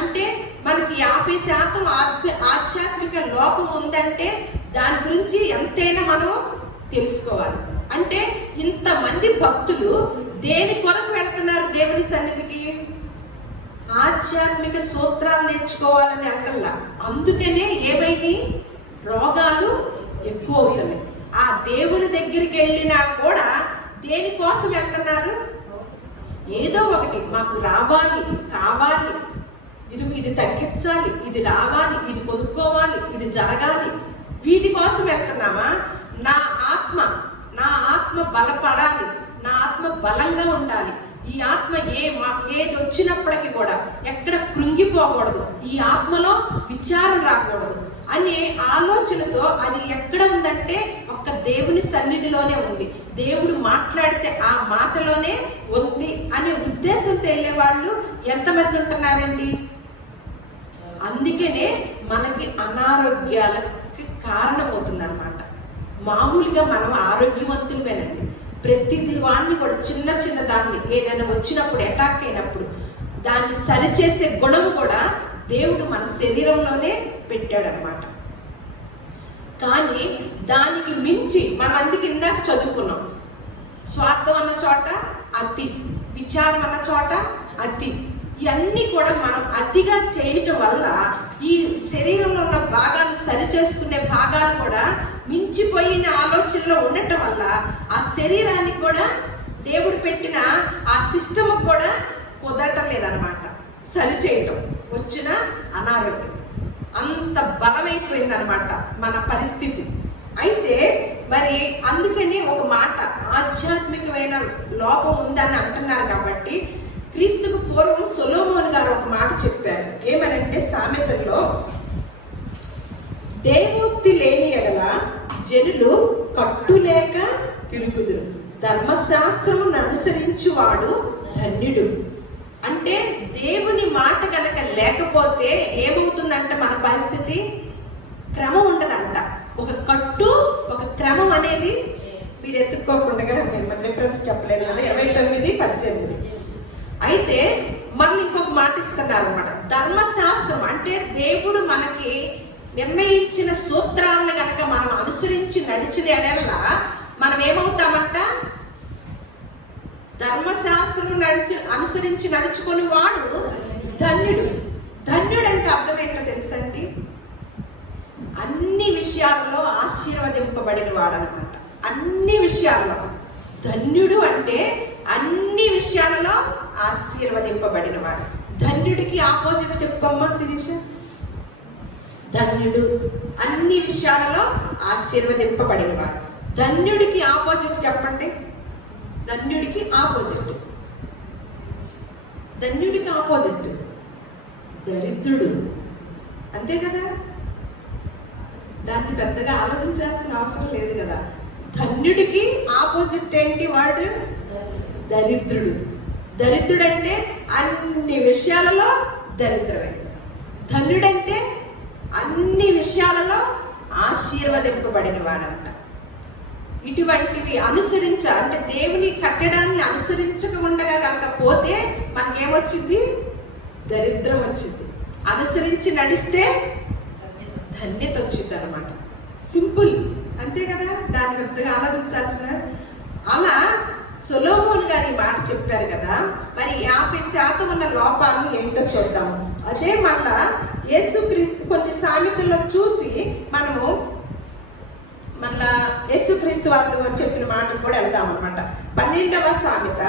అంటే మనకి 50% ఆధ్యాత్మిక లోపం ఉందంటే దాని గురించి ఎంతైనా మనం తెలుసుకోవాలి. అంటే ఇంతమంది భక్తులు దేని కొరకు వెళుతున్నారు దేవుని సన్నిధికి? ఆధ్యాత్మిక సూత్రాలు నేర్చుకోవాలని అంటల్లా. అందుకనే ఏమైంది? రోగాలు ఎక్కువ అవుతున్నాయి. ఆ దేవుని దగ్గరికి వెళ్ళినా కూడా దేనికోసం వెళ్తున్నారు? ఏదో ఒకటి మాకు రావాలి, కావాలి, ఇది తగ్గించాలి, ఇది రావాలి, ఇది కొనుక్కోవాలి, ఇది జరగాలి, వీటి కోసం వెళ్తున్నామా? నా ఆత్మ బలపడాలి, నా ఆత్మ బలంగా ఉండాలి. ఈ ఆత్మ ఏది వచ్చినప్పటికీ కూడా ఎక్కడ కృంగిపోకూడదు. ఈ ఆత్మలో విచారం రాకూడదు. అనే ఆలోచనతో అది ఎక్కడ ఉందంటే ఒక్క దేవుని సన్నిధిలోనే ఉంది. దేవుడు మాట్లాడితే ఆ మాటలోనే ఉంది అనే ఉద్దేశంతో వెళ్ళే వాళ్ళు ఎంతమంది ఉంటున్నారండి? అందుకనే మనకి అనారోగ్యాలకి కారణమవుతుంది అన్నమాట. మామూలుగా మనం ఆరోగ్యవంతులమేనండి. ప్రతిదీ వాడిని కూడా చిన్న చిన్న దాన్ని ఏదైనా వచ్చినప్పుడు, అటాక్ అయినప్పుడు దాన్ని సరిచేసే గుణం కూడా దేవుడు మన శరీరంలోనే పెట్టాడనమాట. కానీ దానికి మించి మనం అందుకు ఇందాక చదువుకున్నాం, స్వార్థం అన్న చోట అతి, విచారం అన్న చోట అతి, ఇవన్నీ కూడా మనం అతిగా చేయటం వల్ల ఈ శరీరంలో ఉన్న భాగాలు సరి చేసుకునే భాగాలు కూడా మించిపోయిన ఆలోచనలో ఉండటం వల్ల ఆ శరీరానికి కూడా దేవుడు పెట్టిన ఆ సిస్టమ్ కూడా కుదరటం లేదనమాట. సరి చేయటం వచ్చిన అనారోగ్యం అంత బలమైపోయింది అనమాట మన పరిస్థితి. అయితే మరి అందుకని ఒక మాట, ఆధ్యాత్మికమైన లోపం ఉందని అంటున్నారు కాబట్టి క్రీస్తుకు పూర్వం సొలొమోను గారు ఒక మాట చెప్పారు. ఏమనంటే సామెతల్లో, దేవోక్తి లేని ఎడల జనులు కట్టులేక తిరుగుదురు, ధర్మశాస్త్రమును అనుసరించువాడు ధన్యుడు. అంటే దేవుని మాట కనుక లేకపోతే ఏమవుతుందంట మన పరిస్థితి? క్రమం ఉండదంట. ఒక కట్టు, ఒక క్రమం అనేది మీరు ఎత్తుక్కోకుండా మిమ్మల్ని రిఫరెన్స్ చెప్పలేదు కదా, 29:18. అయితే మనం ఇంకొక మాట ఇస్తున్నారు అనమాట. ధర్మశాస్త్రం అంటే దేవుడు మనకి నిర్ణయించిన సూత్రాలను కనుక మనం అనుసరించి నడిచిన ఎడల మనం ఏమవుతామంట? ధర్మశాస్త్రం అనుసరించి నడుచుకుని వాడు ధన్యుడు. ధన్యుడు అంటే అర్థం ఏంటో తెలుసండి? అన్ని విషయాలలో ఆశీర్వదింపబడిన వాడు అనమాట. అన్ని విషయాలలో ధన్యుడు అంటే అన్ని విషయాలలో ఆశీర్వదింపబడిన వాడు. ధన్యుడికి ఆపోజిట్ చెప్పమ్మా శిరీష. ధన్యుడు అన్ని విషయాలలో ఆశీర్వదింపబడిన వాడు. ధన్యుడికి ఆపోజిట్ చెప్పండి. ధన్యుడికి ఆపోజిట్, ధన్యుడికి ఆపోజిట్ దరిద్రుడు. అంతే కదా, దాన్ని పెద్దగా ఆలోచించాల్సిన అవసరం లేదు కదా. ధన్యుడికి ఆపోజిట్ ఏంటి? వాడు దరిద్రుడు. దరిద్రుడు అంటే అన్ని విషయాలలో దరిద్రమే. ధన్యుడంటే అన్ని విషయాలలో ఆశీర్వదింపబడిన వాడంట. ఇటువంటివి అంటే దేవుని కట్టడాన్ని అనుసరించకుండా కాకపోతే మనకేమొచ్చింది? దరిద్రం వచ్చింది. అనుసరించి నడిస్తే ధన్యత వచ్చింది అనమాట. సింపుల్, అంతే కదా, దాన్ని పెద్దగా ఆలోచించాల్సిన. అలా సొలొమోను గారు ఈ మాట చెప్పారు కదా. మరి 50% ఉన్న లోపాలు ఏంటో చూద్దాం. అదే మళ్ళా యేసుక్రీస్తు కొన్ని సామెతల్లో చూసి మనము మళ్ళా యేసుక్రీస్తు వారు చెప్పిన మాటలు కూడా వెళ్దాం అనమాట. 12వ సామెత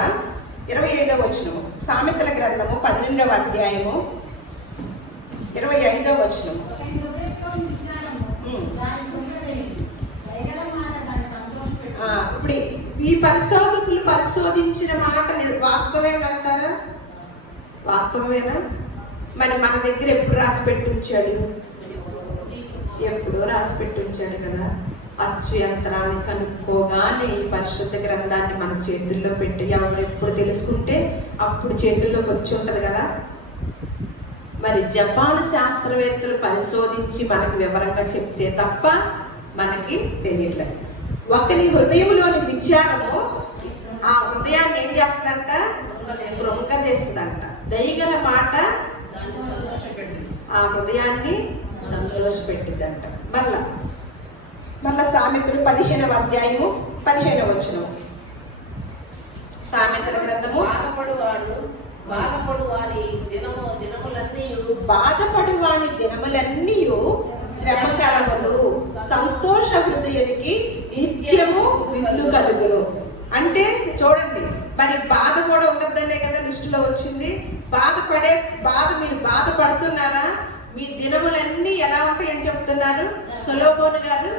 25వ వచనము. సామెతల గ్రంథము 12వ అధ్యాయము 25వ వచనము. ఇప్పుడు ఈ పరిశోధకులు పరిశోధించిన మాట వాస్తవేనంటారా? వాస్తవమేనా? మరి మన దగ్గర ఎప్పుడు రాసి పెట్టి ఉంచాడు? ఎప్పుడో రాసి పెట్టి ఉంచాడు కదా. అచ్చు యంత్రాన్ని కనుక్కోగానే ఈ పరిశుద్ధ గ్రంథాన్ని మన చేతుల్లో పెట్టి ఎవరు ఎప్పుడు తెలుసుకుంటే అప్పుడు చేతుల్లోకి వచ్చి ఉంటది కదా. మరి జపాన్ శాస్త్రవేత్తలు పరిశోధించి మనకి వివరంగా చెప్తే తప్ప మనకి తెలియట్లేదు. ఒకని హృదయంలోని విచారము ఆ హృదయాన్ని ఏం చేస్తుందంట? కృంగదీస్తుందంట. దయగల మాట ఆ హృదయాన్ని సంతోషపెట్టిందంట. మళ్ళా సామెతలు 15వ అధ్యాయము 15వ వచనం. సామెతల గ్రంథము. బాధపడు వాని దినములన్నీ శ్రమకరములు, సంతోష హృదయునికి నిత్యము విందు కలుగును. అంటే చూడండి, మరి బాధ కూడా ఉండద్దనే కదా లిస్టులో వచ్చింది. మీరు బాధపడుతున్నారా? మీ దినములన్నీ ఎలా ఉంటాయని చెప్తున్నారు సొలొమోను గారు?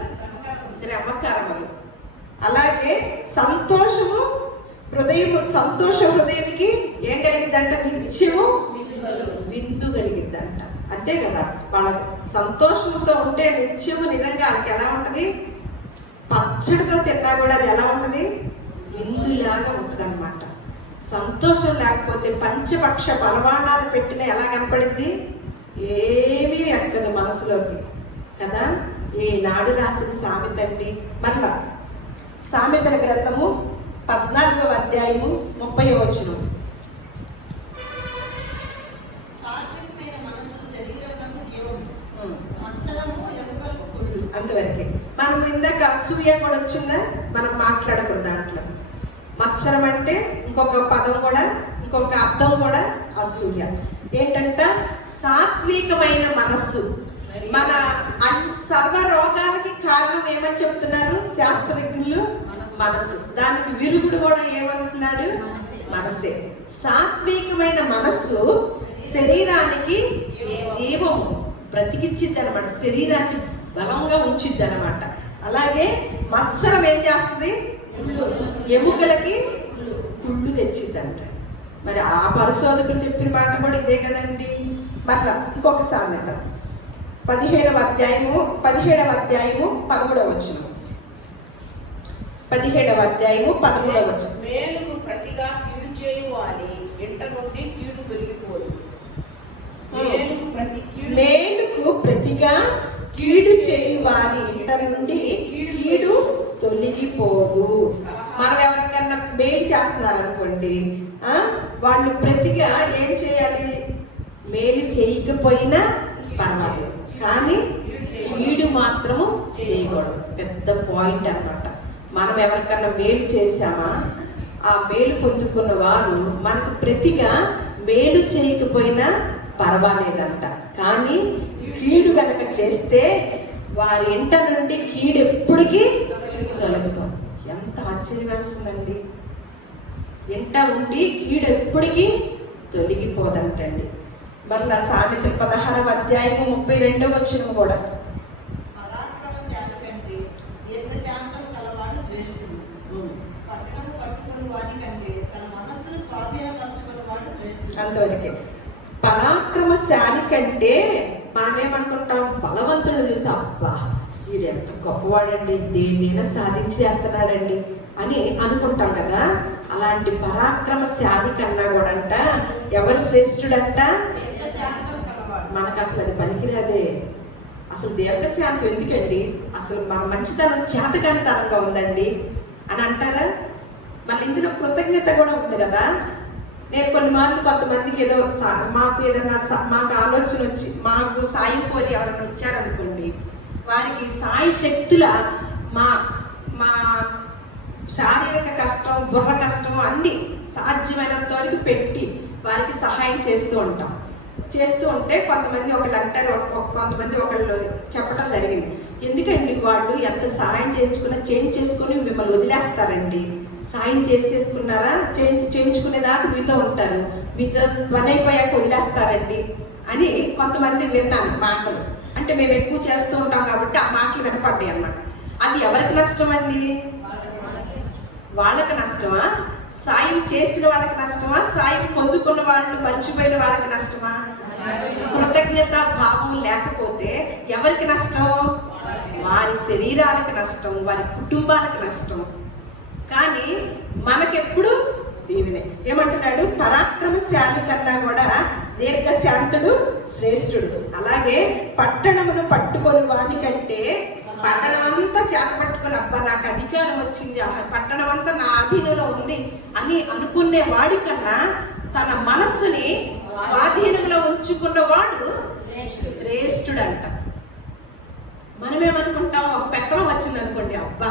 శ్రమకరములు. అలాగే సంతోష హృదయానికి ఏం కలిగిందంట? నిత్యము విందు కలిగిద్దంట. అంతే కదా, వాళ్ళ సంతోషంతో ఉంటే నిత్యము నిజంగా వాళ్ళకి ఎలా ఉంటది, పచ్చడితో తిన్నా కూడా అది ఎలా ఉంటది, విందులాగా ఉంటది అనమాట. సంతోషం లేకపోతే పంచపక్ష పరమాణాలు పెట్టిన ఎలా కనపడింది, ఏమీ ఎక్కదు మనసులోకి కదా. ఈనాడు రాసిన సామెత అండి. మళ్ళా సామెతల గ్రంథము 14వ అధ్యాయము 30వ వచనం. అంతవరకే. మనం ఇందాక అసూయ కూడా వచ్చిందా, మనం మాట్లాడకూడదు దాంట్లో. మత్సరం అంటే ఇంకొక పదం కూడా, ఇంకొక అర్థం కూడా అసూయ. ఏంటంట, సాత్వికమైన మనస్సు. మన సర్వ రోగాలకి కారణం ఏమని చెప్తున్నారు శాస్త్రజ్ఞులు, మనస్సు. దానికి విరుగుడు కూడా ఏమంటున్నాడు, మనసే. సాత్వికమైన మనస్సు శరీరానికి జీవం బ్రతికిచ్చిద్ది అనమాట, శరీరాన్ని బలంగా ఉంచిద్ది అనమాట. అలాగే మత్సరం ఏం చేస్తుంది, ఎముకలకి కుళ్ళు తెచ్చిద్దంట. మరి ఆ పరిశోధకులు చెప్పిన మాట కూడా ఇదే కదండి. మళ్ళా ఇంకొక సామెత 17వ అధ్యాయము 13వ వచనం. 17వ అధ్యాయము 13వ వచనం. మేలుకు ప్రతిగా కీడు చేయువాని ఇంట నుండి కీడు తొలగిపోదు. మేలుకు ప్రతిగా కీడు చేయువాని ఇంట నుండి కీడు తొలగిపోదు. మనం ఎవరికన్నా మేలు చేస్తున్నారు అనుకోండి, వాళ్ళు ప్రతిగా ఏం చేయాలి, మేలు చేయకపోయినా పర్వాలేదు కానీ కీడు మాత్రము చేయకూడదు. పెద్ద పాయింట్ అన్నమాట. మనం ఎవరికన్నా మేలు చేశామా, ఆ మేలు పొందుకున్న వారు మనకు ప్రతిగా మేలు చేయకపోయినా పర్వాలేదంట, కానీ కీడు కనుక చేస్తే వారి ఇంట నుండి కీడు ఎప్పటికీ తొలగిపోదు. ఎంత ఆశ్చర్యం వేస్తుందండి. ఇంట ఉండి కీడు ఎప్పటికీ తొలగిపోదంటండి. మళ్ళా సామెత 16వ అధ్యాయము 32వ వచనం కూడా. అంతవరకే. పరాక్రమశాలి కంటే మనమేమనుకుంటాం, బలవంతుడు చూసి అబ్బా వీడు ఎంత గొప్పవాడండి, దేన్నైనా సాధించేస్తున్నాడండి అని అనుకుంటాం కదా. అలాంటి పరాక్రమశాలి కన్నా కూడా అంట ఎవరు శ్రేష్ఠుడంట, మనకు అసలు అది పనికిరాదే. అసలు దీర్ఘశాంతం ఎందుకండి, అసలు మన మంచితనం చేతకానితనంగా ఉందండి అని అంటారా. మళ్ళీ ఇందులో కృతజ్ఞత కూడా ఉంది కదా. నేను కొన్ని మార్లు కొంతమందికి ఏదో మాకు ఏదైనా మాకు ఆలోచన వచ్చి మాకు సాయం కోరి ఎవరైనా వచ్చారనుకోండి, వారికి సాయి శక్తుల మా మా శారీరక కష్టం, బుర్ర కష్టం అన్నీ సాధ్యమైనంత వరకు పెట్టి వారికి సహాయం చేస్తూ ఉంటాం. చేస్తూ ఉంటే కొంతమంది ఒకళ్ళు అంటారు, కొంతమంది ఒకళ్ళు చెప్పడం జరిగింది, ఎందుకండి వాళ్ళు ఎంత సహాయం చేయించుకుని మిమ్మల్ని వదిలేస్తారండి, సాయం చేసేసుకున్నారా చేయించుకునేదాకా మీతో ఉంటారు, మీతో పని అయిపోయాక వదిలేస్తారండి అని కొంతమంది విన్నాను మాటలు. అంటే మేము ఎక్కువ చేస్తూ ఉంటాం కాబట్టి ఆ మాటలు వినపడ్డాయి అన్నమాట. అది ఎవరికి నష్టం అండి, వాళ్ళకి నష్టమా, సాయం చేసిన వాళ్ళకి నష్టమా, సాయం పొందుకున్న వాళ్ళు మర్చిపోయిన వాళ్ళకి నష్టమా? కృతజ్ఞత భావం లేకపోతే ఎవరికి నష్టం, వారి శరీరాలకు నష్టం, వారి కుటుంబాలకు నష్టం. కానీ మనకెప్పుడు దీవినే. ఏమంటున్నాడు, పరాక్రమశాలి కన్నా కూడా దీర్ఘశాంతుడు శ్రేష్ఠుడు. అలాగే పట్టణమును పట్టుకొని వాని కంటే, పట్టణం అంతా చేత పట్టుకొని అబ్బా నాకు అధికారం వచ్చింది, పట్టణం అంతా నా అధీనంలో ఉంది అని అనుకునే వాడి కన్నా తన మనస్సుని స్వాధీనంలో ఉంచుకున్నవాడు శ్రేష్ఠుడంట. మనమేమనుకుంటాం, ఒక పెత్తనం వచ్చింది అనుకోండి, అబ్బా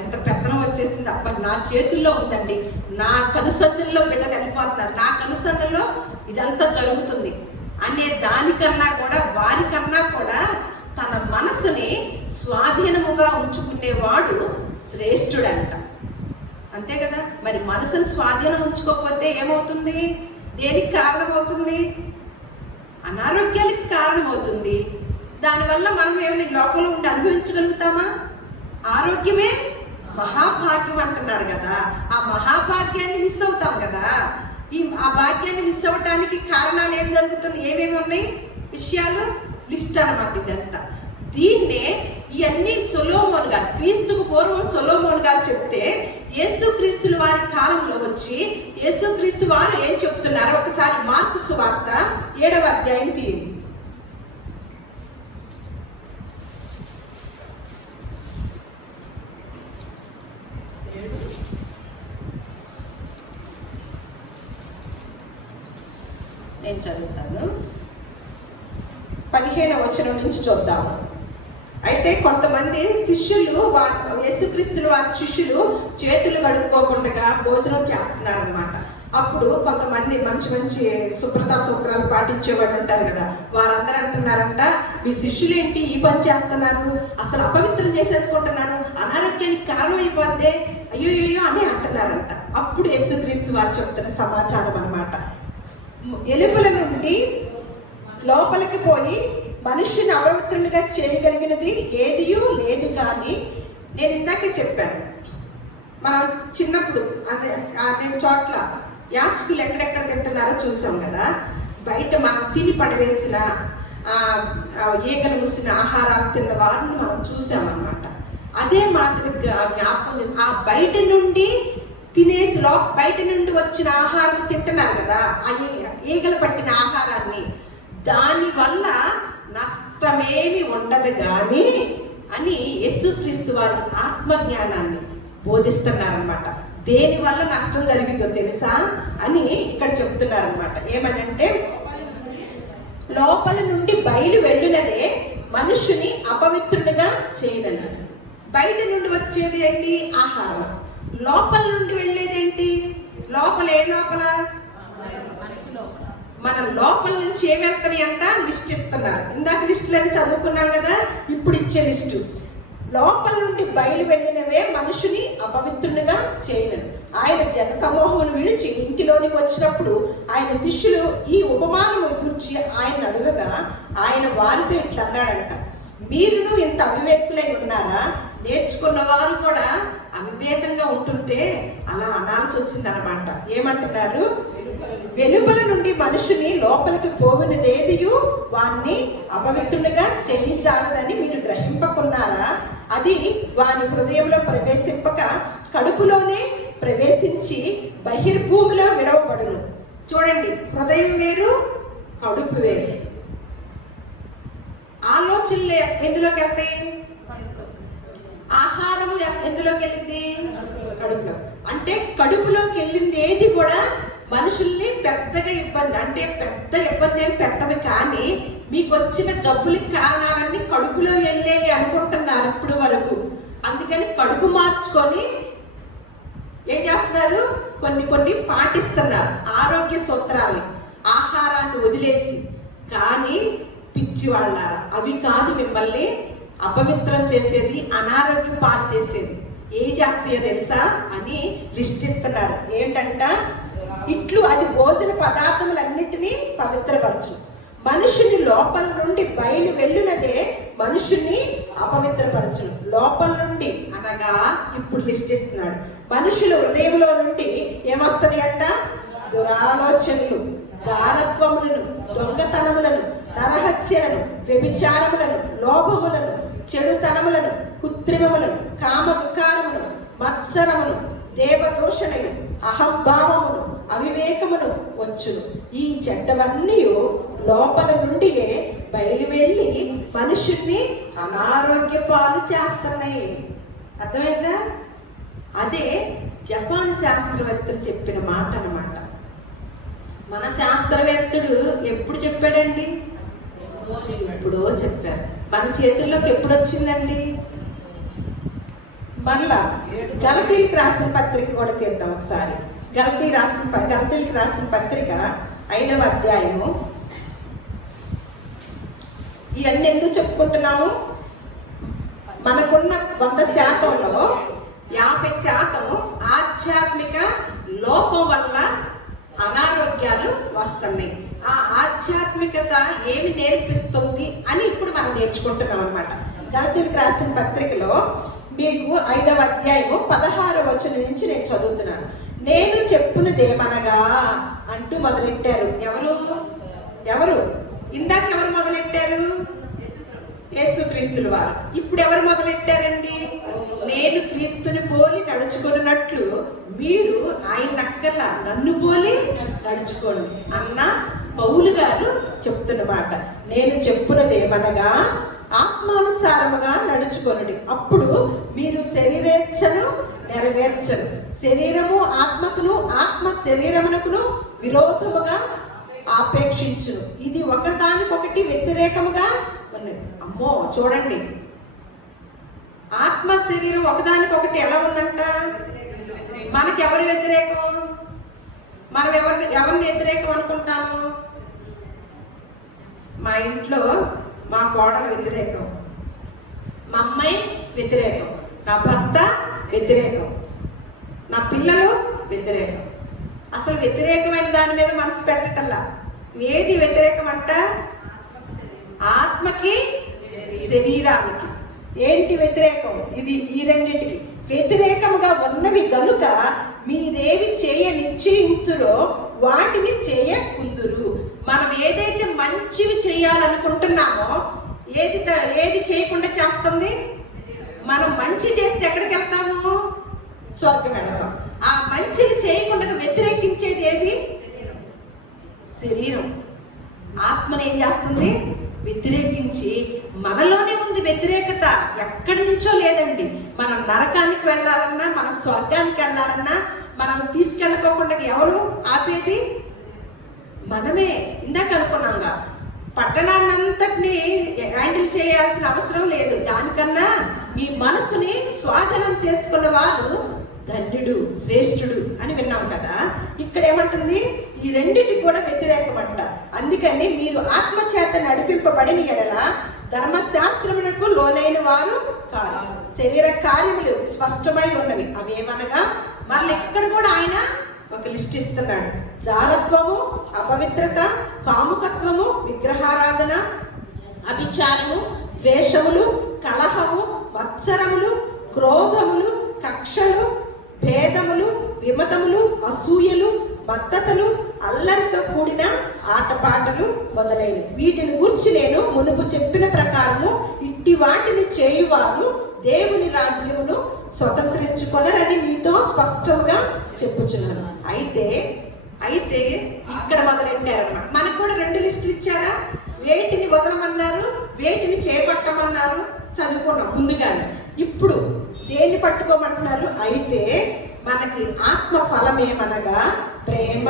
ఎంత పెత్తనం వచ్చేసింది, అబ్బా నా చేతుల్లో ఉందండి, నా కనుసన్నుల్లో బిడ్డలు వెళ్ళిపోతున్నారు, నా కనుసన్నుల్లో ఇదంతా జరుగుతుంది అనే దానికన్నా కూడా, వారికన్నా కూడా తన మనసుని స్వాధీనముగా ఉంచుకునేవాడు శ్రేష్ఠుడంట. అంతే కదా. మరి మనసును స్వాధీనం ఉంచుకోకపోతే ఏమవుతుంది, దేనికి కారణమవుతుంది, అనారోగ్యానికి కారణమవుతుంది. దానివల్ల మనం ఏమైనా లోకంలో ఉండి అనుభవించగలుగుతామా? ఆరోగ్యమే మహాభాగ్యం అంటున్నారు కదా, ఆ మహాభాగ్యాన్ని మిస్ అవుతాం కదా. ఆ భాగ్యాన్ని మిస్ అవ్వడానికి కారణాలు ఏం జరుగుతున్నాయి, ఏమేమి ఉన్నాయి విషయాలు లిస్ట్ అన్నమాట ఇదంతా. దీన్నే ఇవన్నీ సొలొమోను గారు, క్రీస్తుకు పూర్వం సొలొమోను గారు చెప్తే యేసుక్రీస్తుల వారి కాలంలో వచ్చి యేసుక్రీస్తు వారు ఏం చెప్తున్నారు ఒకసారి మార్కు సువార్త 7వ అధ్యాయం తీయండి. నేను చదువుతాను. 15వ వచనం నుంచి చూద్దాము. అయితే కొంతమంది శిష్యులు యేసుక్రీస్తుల వారి శిష్యులు చేతులు కడుక్కోకుండా భోజనం చేస్తున్నారనమాట. అప్పుడు కొంతమంది మంచి మంచి శుభ్రతా సూత్రాలు పాటించేవాళ్ళు ఉంటారు కదా, వారందరూ అంటున్నారంట, మీ శిష్యులు ఏంటి ఈ పని చేస్తున్నారు, అసలు అపవిత్రం చేసేసుకుంటున్నారు, అనారోగ్యానికి కారణం అయిపోద్దే, అయ్యో అని అంటున్నారంట. అప్పుడు యేసుక్రీస్తు వారు చెప్తున్న సమాధానం అన్నమాట, ఎలుకల నుండి లోపలికి పోయి మనుష్యుని అపవిత్రులుగా చేయగలిగినది ఏదియూ లేదు. కానీ నేను ఇందాకే చెప్పాను, మనం చిన్నప్పుడు అనేక చోట్ల యాచకులు ఎక్కడెక్కడ తింటున్నారో చూసాం కదా. బయట మనం తిని పడవేసిన ఈగలు మూసిన ఆహారాలు తిన్న వారిని మనం చూసామన్నమాట. అదే మాటని జ్ఞాపకం, ఆ బయట నుండి తినేసి బయట నుండి వచ్చిన ఆహారం తింటున్నారు కదా, ఆ ఈగలు పట్టిన ఆహారాన్ని, దానివల్ల నష్టమేమి ఉండదు కానీ అని యేసుక్రీస్తు వారి ఆత్మజ్ఞానాన్ని బోధిస్తున్నారనమాట. దేని వల్ల నష్టం జరిగిందో తెలుసా అని ఇక్కడ చెప్తున్నారనమాట. ఏమనంటే, లోపల నుండి బయలు వెళ్ళినదే మనుషుని అపవిత్రునిగా చేయదన్నాడు. బయట నుండి వచ్చేది ఏంటి, ఆహారం. లోపల నుండి వెళ్ళేది ఏంటి, లోపల మన లోపల నుంచి ఏమి వెళ్తాయి అంట, లిస్ట్ ఇస్తున్నారు. ఇందాక లిస్టులన్నీ చదువుకున్నాం కదా, ఇప్పుడు ఇచ్చే లిస్టు. లోపల నుండి బయలు వెళ్ళినవే మనుషుని అపవిత్రునిగా చేయను. ఆయన జన సమూహమును విడిచి ఇంటిలోనికి వచ్చినప్పుడు ఆయన శిష్యులు ఈ ఉపమానము గురించి ఆయన అడగగా ఆయన వారితో ఇట్లా అన్నాడంట, మీరును ఇంత అవివేకులై ఉన్నారా? నేర్చుకున్న వారు కూడా అవివేకంగా ఉంటుంటే అలా అనాల్సి వచ్చిందనమాట. ఏమంటున్నారు, వెలుపల నుండి మనుషుని లోపలికి పోవునదేదియు వాణ్ణి అపవిత్రులుగా చేయించాలదని మీరు గ్రహింపకున్నారా? అది వాని హృదయంలో ప్రవేశింపక కడుపులోనే ప్రవేశించి బహిర్భూమిలో విడవబడును. చూడండి, హృదయం వేరు, కడుపు వేరు. ఆలోచనలు ఎందులోకి వెళ్తాయి, ఆహారము ఎందులోకి వెళ్ళింది, కడుపులో. అంటే కడుపులోకి వెళ్ళింది ఏది కూడా మనుషుల్ని పెద్దగా ఇబ్బంది, అంటే పెద్ద ఇబ్బంది ఏం పెట్టదు. కానీ మీకు వచ్చిన జబ్బులకి కారణాలన్నీ కడుపులో వెళ్ళే అనుకుంటున్నారు ఇప్పుడు వరకు. అందుకని కడుపు మార్చుకొని ఏం చేస్తున్నారు, కొన్ని పాటిస్తున్నారు ఆరోగ్య సూత్రాల్ని, ఆహారాన్ని వదిలేసి. కానీ పిచ్చి వాళ్ళారా, అవి కాదు మిమ్మల్ని అపవిత్రం చేసేది, అనారోగ్య పాలు చేసేది. ఏం చేస్తాయో తెలుసా అని లిస్ట్ ఇస్తున్నారు. ఏంటంట, ఇట్లు అది భోజన పదార్థములన్నిటినీ పవిత్రపరచు. మనుషుని లోపల నుండి బయలు వెళ్ళినదే మనుషుని అపవిత్రపరచును. లోపల నుండి అనగా ఇప్పుడు లిస్ట్ ఇస్తున్నాడు. మనుషుల హృదయంలో నుండి ఏమొస్తాయి అంట, దురాలోచనలు, జారత్వములను, దొంగతనములను, నరహత్యలను, వ్యభిచారములను, లోభములను, చెడుతనములను, కృత్రిమములను, కామ వికారమును, మత్సరమును, దేవదూషణయు, అహంభావమును, అవివేకమును వచ్చును. ఈ చెడ్డవన్నీ లోపల నుండియే బయలు వెళ్ళి మనుషుల్ని అనారోగ్య పాలు చేస్తున్నాయి. అర్థమైందా? అదే జపాన్ శాస్త్రవేత్తలు చెప్పిన మాట అన్నమాట. మన శాస్త్రవేత్తడు ఎప్పుడు చెప్పాడండి, ఎప్పుడో చెప్పారు. మన చేతుల్లోకి ఎప్పుడు వచ్చిందండి? మళ్ళా గలతీలకు రాసిన పత్రిక కూడా తీద్దాం ఒకసారి. గలతీలకు రాసిన పత్రిక 5వ అధ్యాయము. ఇవన్నీ ఎందుకు చెప్పుకుంటున్నాము, మనకున్న 100%లో 50% ఆధ్యాత్మిక లోపం వల్ల అనారోగ్యాలు వస్తున్నాయి. ఆ ఆధ్యాత్మికత ఏమి నేర్పిస్తుంది అని ఇప్పుడు మనం నేర్చుకుంటున్నాం అనమాట. గలతీలకు రాసిన పత్రికలో మీకు 5వ అధ్యాయము 16వ వచనం నుంచి నేను చదువుతున్నాను. నేను చెప్పునదేమనగా అంటూ మొదలెట్టారు. ఎవరు ఇందాక ఎవరు మొదలెట్టారు? యేసుక్రీస్తుల వారు. ఇప్పుడు ఎవరు మొదలెట్టారండి? నేను క్రీస్తుని పోలి నడుచుకున్నట్లు మీరు ఆయన నక్కల్లా నన్ను పోలి నడుచుకోండి అన్న పౌలు గారు చెప్తున్నమాట. నేను చెప్పున్నదేమనగా ఆత్మానుసారముగా నడుచుకొనుడి, అప్పుడు మీరు శరీరేచ్ఛను నెరవేర్చరు. శరీరము ఆత్మకును, ఆత్మ శరీరమునకును విరోధముగా ఆపేక్షించును. ఇది ఒకదానికొకటి వ్యతిరేకముగా ఉన్నది. అమ్మో చూడండి, ఆత్మ శరీరం ఒకదానికొకటి ఎలా ఉందంట? మనకి ఎవరు వ్యతిరేకం? మనం ఎవరిని వ్యతిరేకం అనుకుంటాము? మా ఇంట్లో మా కోడలు వ్యతిరేకం, మా అమ్మాయి వ్యతిరేకం, నా భర్త వ్యతిరేకం, నా పిల్లలు వ్యతిరేకం. అసలు వ్యతిరేకమైన దాని మీద మనసు పెట్టటల్లా. ఏది వ్యతిరేకం అంట? ఆత్మకి శరీరానికి. ఏంటి వ్యతిరేకం? ఇది ఈ రెండింటికి వ్యతిరేకముగా ఉన్నవి గనుక మీరేవి చేయ నిశ్చయించురో వాటిని చేయకుందురు. మనం ఏదైతే మంచివి చేయాలనుకుంటున్నామో ఏది చేయకుండా చేస్తుంది? మనం మంచి చేస్తే ఎక్కడికి వెళ్తాము? స్వర్గం వెళతాం. ఆ మంచిని చేయకుండా వ్యతిరేకించేది ఏది? శరీరం. ఆత్మను ఏం చేస్తుంది? వ్యతిరేకించి మనలోనే ఉంది వ్యతిరేకత. ఎక్కడి నుంచో లేదండి. మనం నరకానికి వెళ్ళాలన్నా, మన స్వర్గానికి వెళ్ళాలన్నా మనల్ని తీసుకెళ్ళకోకుండా ఎవరు ఆపేది? మనమే. ఇందాక అనుకున్నాంగా, పట్టణాన్నంతటినీ హ్యాండిల్ చేయాల్సిన అవసరం లేదు. దానికన్నా మీ మనసుని స్వాధీనం చేసుకున్న వారు ధన్యుడు, శ్రేష్ఠుడు అని విన్నాం కదా. ఇక్కడ ఏమంటుంది? ఈ రెండింటికి కూడా వ్యతిరేకమంట. అందుకని మీరు ఆత్మచేత నడిపింపబడిన ఎడల ధర్మశాస్త్రమునకు లోనైన వారు కాదు. శరీర కార్యములు స్పష్టమై ఉన్నవి. అవేమనగా మళ్ళీ ఇక్కడ కూడా ఆయన ఒక లిస్ట్ ఇస్తున్నాడు. జారత్వము, అపవిత్రత, కాముకత్వము, విగ్రహారాధన, అభిచారము, ద్వేషములు, కలహము, మత్సరములు, క్రోధములు, కక్షలు, భేదములు, విమతములు, అసూయలు, మత్తతలు, అల్లరితో కూడిన ఆటపాటలు మొదలైనవి. వీటిని గురించి నేను మునుపు చెప్పిన ప్రకారము ఇట్టి వాటిని చేయువారు దేవుని రాజ్యమును స్వతంత్రించుకొనరని మీతో స్పష్టంగా చెప్పుచున్నాను. అయితే ఇక్కడ మొదలెట్టారన్నమాట. మనకు కూడా 2 లిస్టులు ఇచ్చారా? వేటిని వదలమన్నారు, వేటిని చేపట్టమన్నారు. చదువుకున్నాం ముందుగానే. ఇప్పుడు దేన్ని పట్టుకోమంటున్నారు? అయితే మనకి ఆత్మ ఫలమేమనగా ప్రేమ,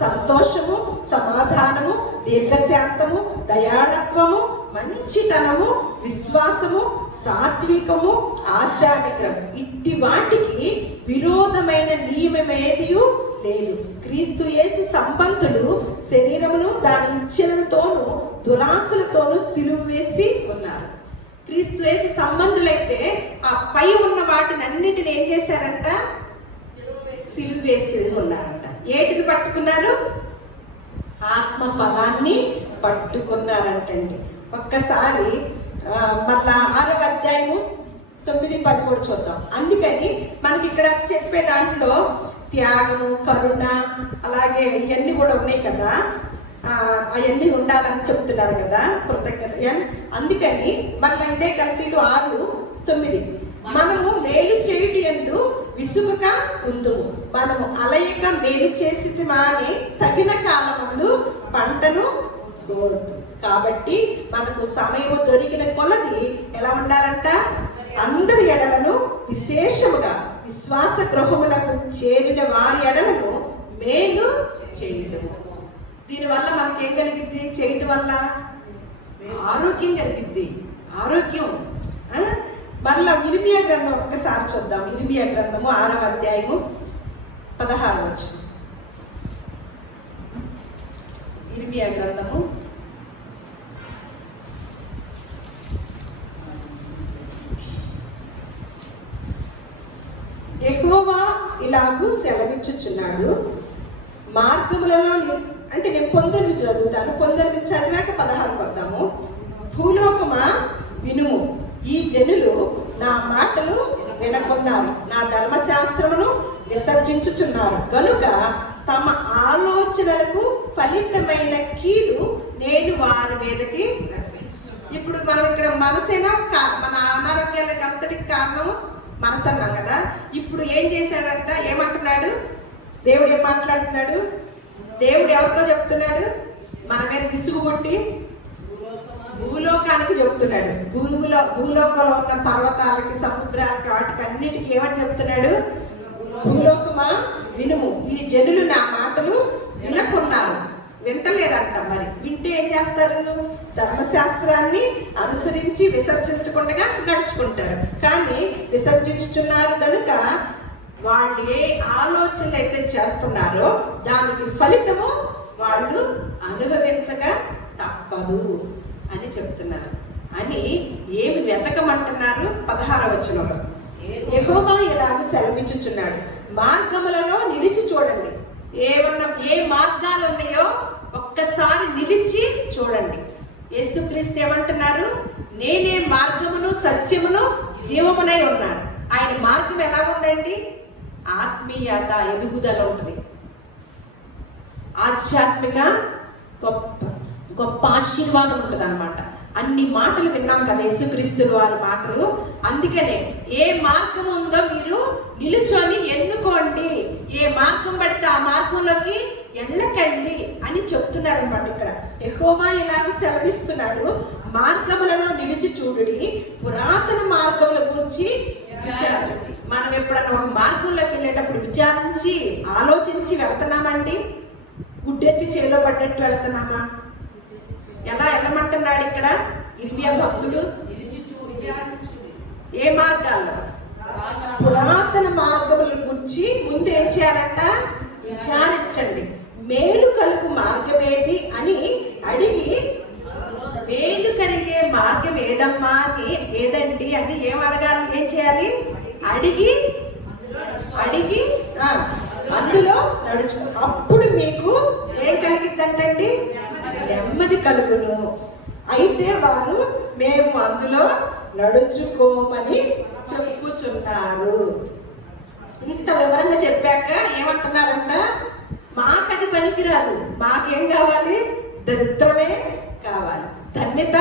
సంతోషము, సమాధానము, దీర్ఘశాంతము, దయాళత్వము, మంచితనము, విశ్వాసము, సాత్వికము, ఆశానిగ్రహం. ఇట్టి వాటికి విరోధమైన నియమమేదియు లేదు. క్రీస్తు యేసు సంబంధులు శరీరమును దాని ఇచ్ఛలతోనూ దురాశలతోనూ సిలువ వేసి ఉన్నారు. క్రీస్తు యేసు సంబంధులైతే ఆ పై ఉన్న వాటిని అన్నిటిని ఏం చేశారంట? సిలువ వేసి ఉన్నారంట. ఏటిని పట్టుకున్నారు? ఆత్మ ఫలాన్ని పట్టుకున్నారంటండి. ఒక్కసారి మళ్ళా 6వ అధ్యాయము 9-10 కూడా చూద్దాం. అందుకని మనకి ఇక్కడ చెప్పే దాంట్లో త్యాగము, కరుణ, అలాగే ఇవన్నీ కూడా ఉన్నాయి కదా. అవన్నీ ఉండాలని చెప్తున్నారు కదా, కృతజ్ఞత. అందుకని మళ్ళీ ఇదే కల్తీలు 6:9 మనము మేలు చేయుటి యందు విసుగక ఉందుము, మనము అలయక మేలు చేసి మాని తగిన కాలమందు పంటను కోరుదు. కాబట్టి మనకు సమయము దొరికిన కొలది ఎలా ఉండాలంట? అందరి ఎడలను విశేషముగా విశ్వాస గృహములకు చేరిన వారి ఎడలను మేలు చేయుదుము. దీనివల్ల మనకి ఏం కలిగిద్ది? చేయటం వల్ల ఆరోగ్యం కలిగిద్ది. ఆరోగ్యం. మళ్ళా ఇర్మియా గ్రంథం ఒక్కసారి చూద్దాం. ఇర్మియా గ్రంథము 6వ అధ్యాయము 16వ వచనం. ఇర్మియా గ్రంథము యెహోవా ఇలాగూ సెలవిచ్చుచున్నాడు, మార్గములలో అంటే నేను 19 చదువుతాను. 19 చదివాక 16 వద్దాము. భూలోకమా వినుము, ఈ జనులు నా మాటలు వినకున్నారు, నా ధర్మశాస్త్రమును విసర్జించుచున్నారు కనుక తమ ఆలోచనలకు ఫలితమైన కీడు నేను వారి మీదకి. ఇప్పుడు మనం ఇక్కడ మనసేనా మన అనారోగ్యాలకు అంతటికి కారణం మనసు అన్నాం కదా. ఇప్పుడు ఏం చేశాడంట, ఏమంటున్నాడు దేవుడు, ఏం మాట్లాడుతున్నాడు దేవుడు? ఎవరితో చెప్తున్నాడు? మన మీద విసుగు కొట్టి భూలోకానికి చెప్తున్నాడు. భూలోకంలో ఉన్న పర్వతాలకి, సముద్రాలకి, వాటికి అన్నిటికీ ఏమని చెప్తున్నాడు? భూలోకమా వినుము, ఈ జనులు నా మాటలు వినకున్నారు. వింటలేదంట. మరి వింటే ఏం చేస్తారు? ధర్మశాస్త్రాన్ని అనుసరించి విసర్జించకుండా నడుచుకుంటారు. కానీ విసర్జించుతున్నారు కనుక వాళ్ళు ఏ ఆలోచనలు అయితే చేస్తున్నారో దానికి ఫలితము వాళ్ళు అనుభవించక తప్పదు అని చెప్తున్నారు. అని ఏమి వెతకమంటున్నారు? 16వ వచనంలో యెహోవా ఇలాగ సెలవిచ్చుచున్నాడు, మార్గములలో నిలిచి చూడండి. ఏ మార్గాలు ఉన్నాయో ఒక్కసారి నిలిచి చూడండి. యేసుక్రీస్తు ఏమంటున్నారు? నేనే మార్గమును సత్యమును జీవమునై ఉన్నాను. ఆయన మార్గం ఎలా ఉందండి? ఆత్మీయత, ఎదుగుదల ఉంటుంది. ఆధ్యాత్మిక గొప్ప ఆశీర్వాదం ఉంటుంది అన్నమాట. అన్ని మాటలు విన్నాం కదా యేసుక్రీస్తులు వారి మాటలు. అందుకనే ఏ మార్గం ఉందో మీరు నిలుచొని ఎన్నుకోండి, ఏ మార్గం పడితే ఆ మార్గంలోకి వెళ్ళకండి అని చెప్తున్నారనమాట. ఇక్కడ యెహోవా ఇలాగ సెలవిస్తున్నాడు, మార్గములలో నిలిచి చూడుడి, పురాతన మార్గముల గురించి విచారం. మనం ఎప్పుడన్నా ఒక మార్గంలోకి వెళ్ళేటప్పుడు విచారించి ఆలోచించి వెళ్తున్నామండి? గుడ్డెత్తి చేలో పడ్డట్టు వెళ్తున్నామా? ఎలా వెళ్ళమంటున్నాడు ఇక్కడ ఇర్మియా భక్తుడు? ఏ మార్గాల్లో? పురాతన మార్గముల గురించి ముందు ఏం చేయాలంట? విచారించండి. మేలు కలుగు మార్గమేది అని అడిగి, మేలు కలిగే మార్గం ఏదమ్మా అని, ఏదండి అని ఏం అడగాలి? ఏం చేయాలి? అడిగి అందులో నడుచు. అప్పుడు మీకు ఏం కలిగిద్దంటండి? నెమ్మది కలుగును. అయితే వారు మేము అందులో నడుచుకోమని చెప్పుచున్నారు. ఇంత వివరంగా చెప్పాక ఏమంటున్నారంట? మాకది పనికిరాదు, మాకేం కావాలి? దరిద్రమే కావాలి, ధన్యత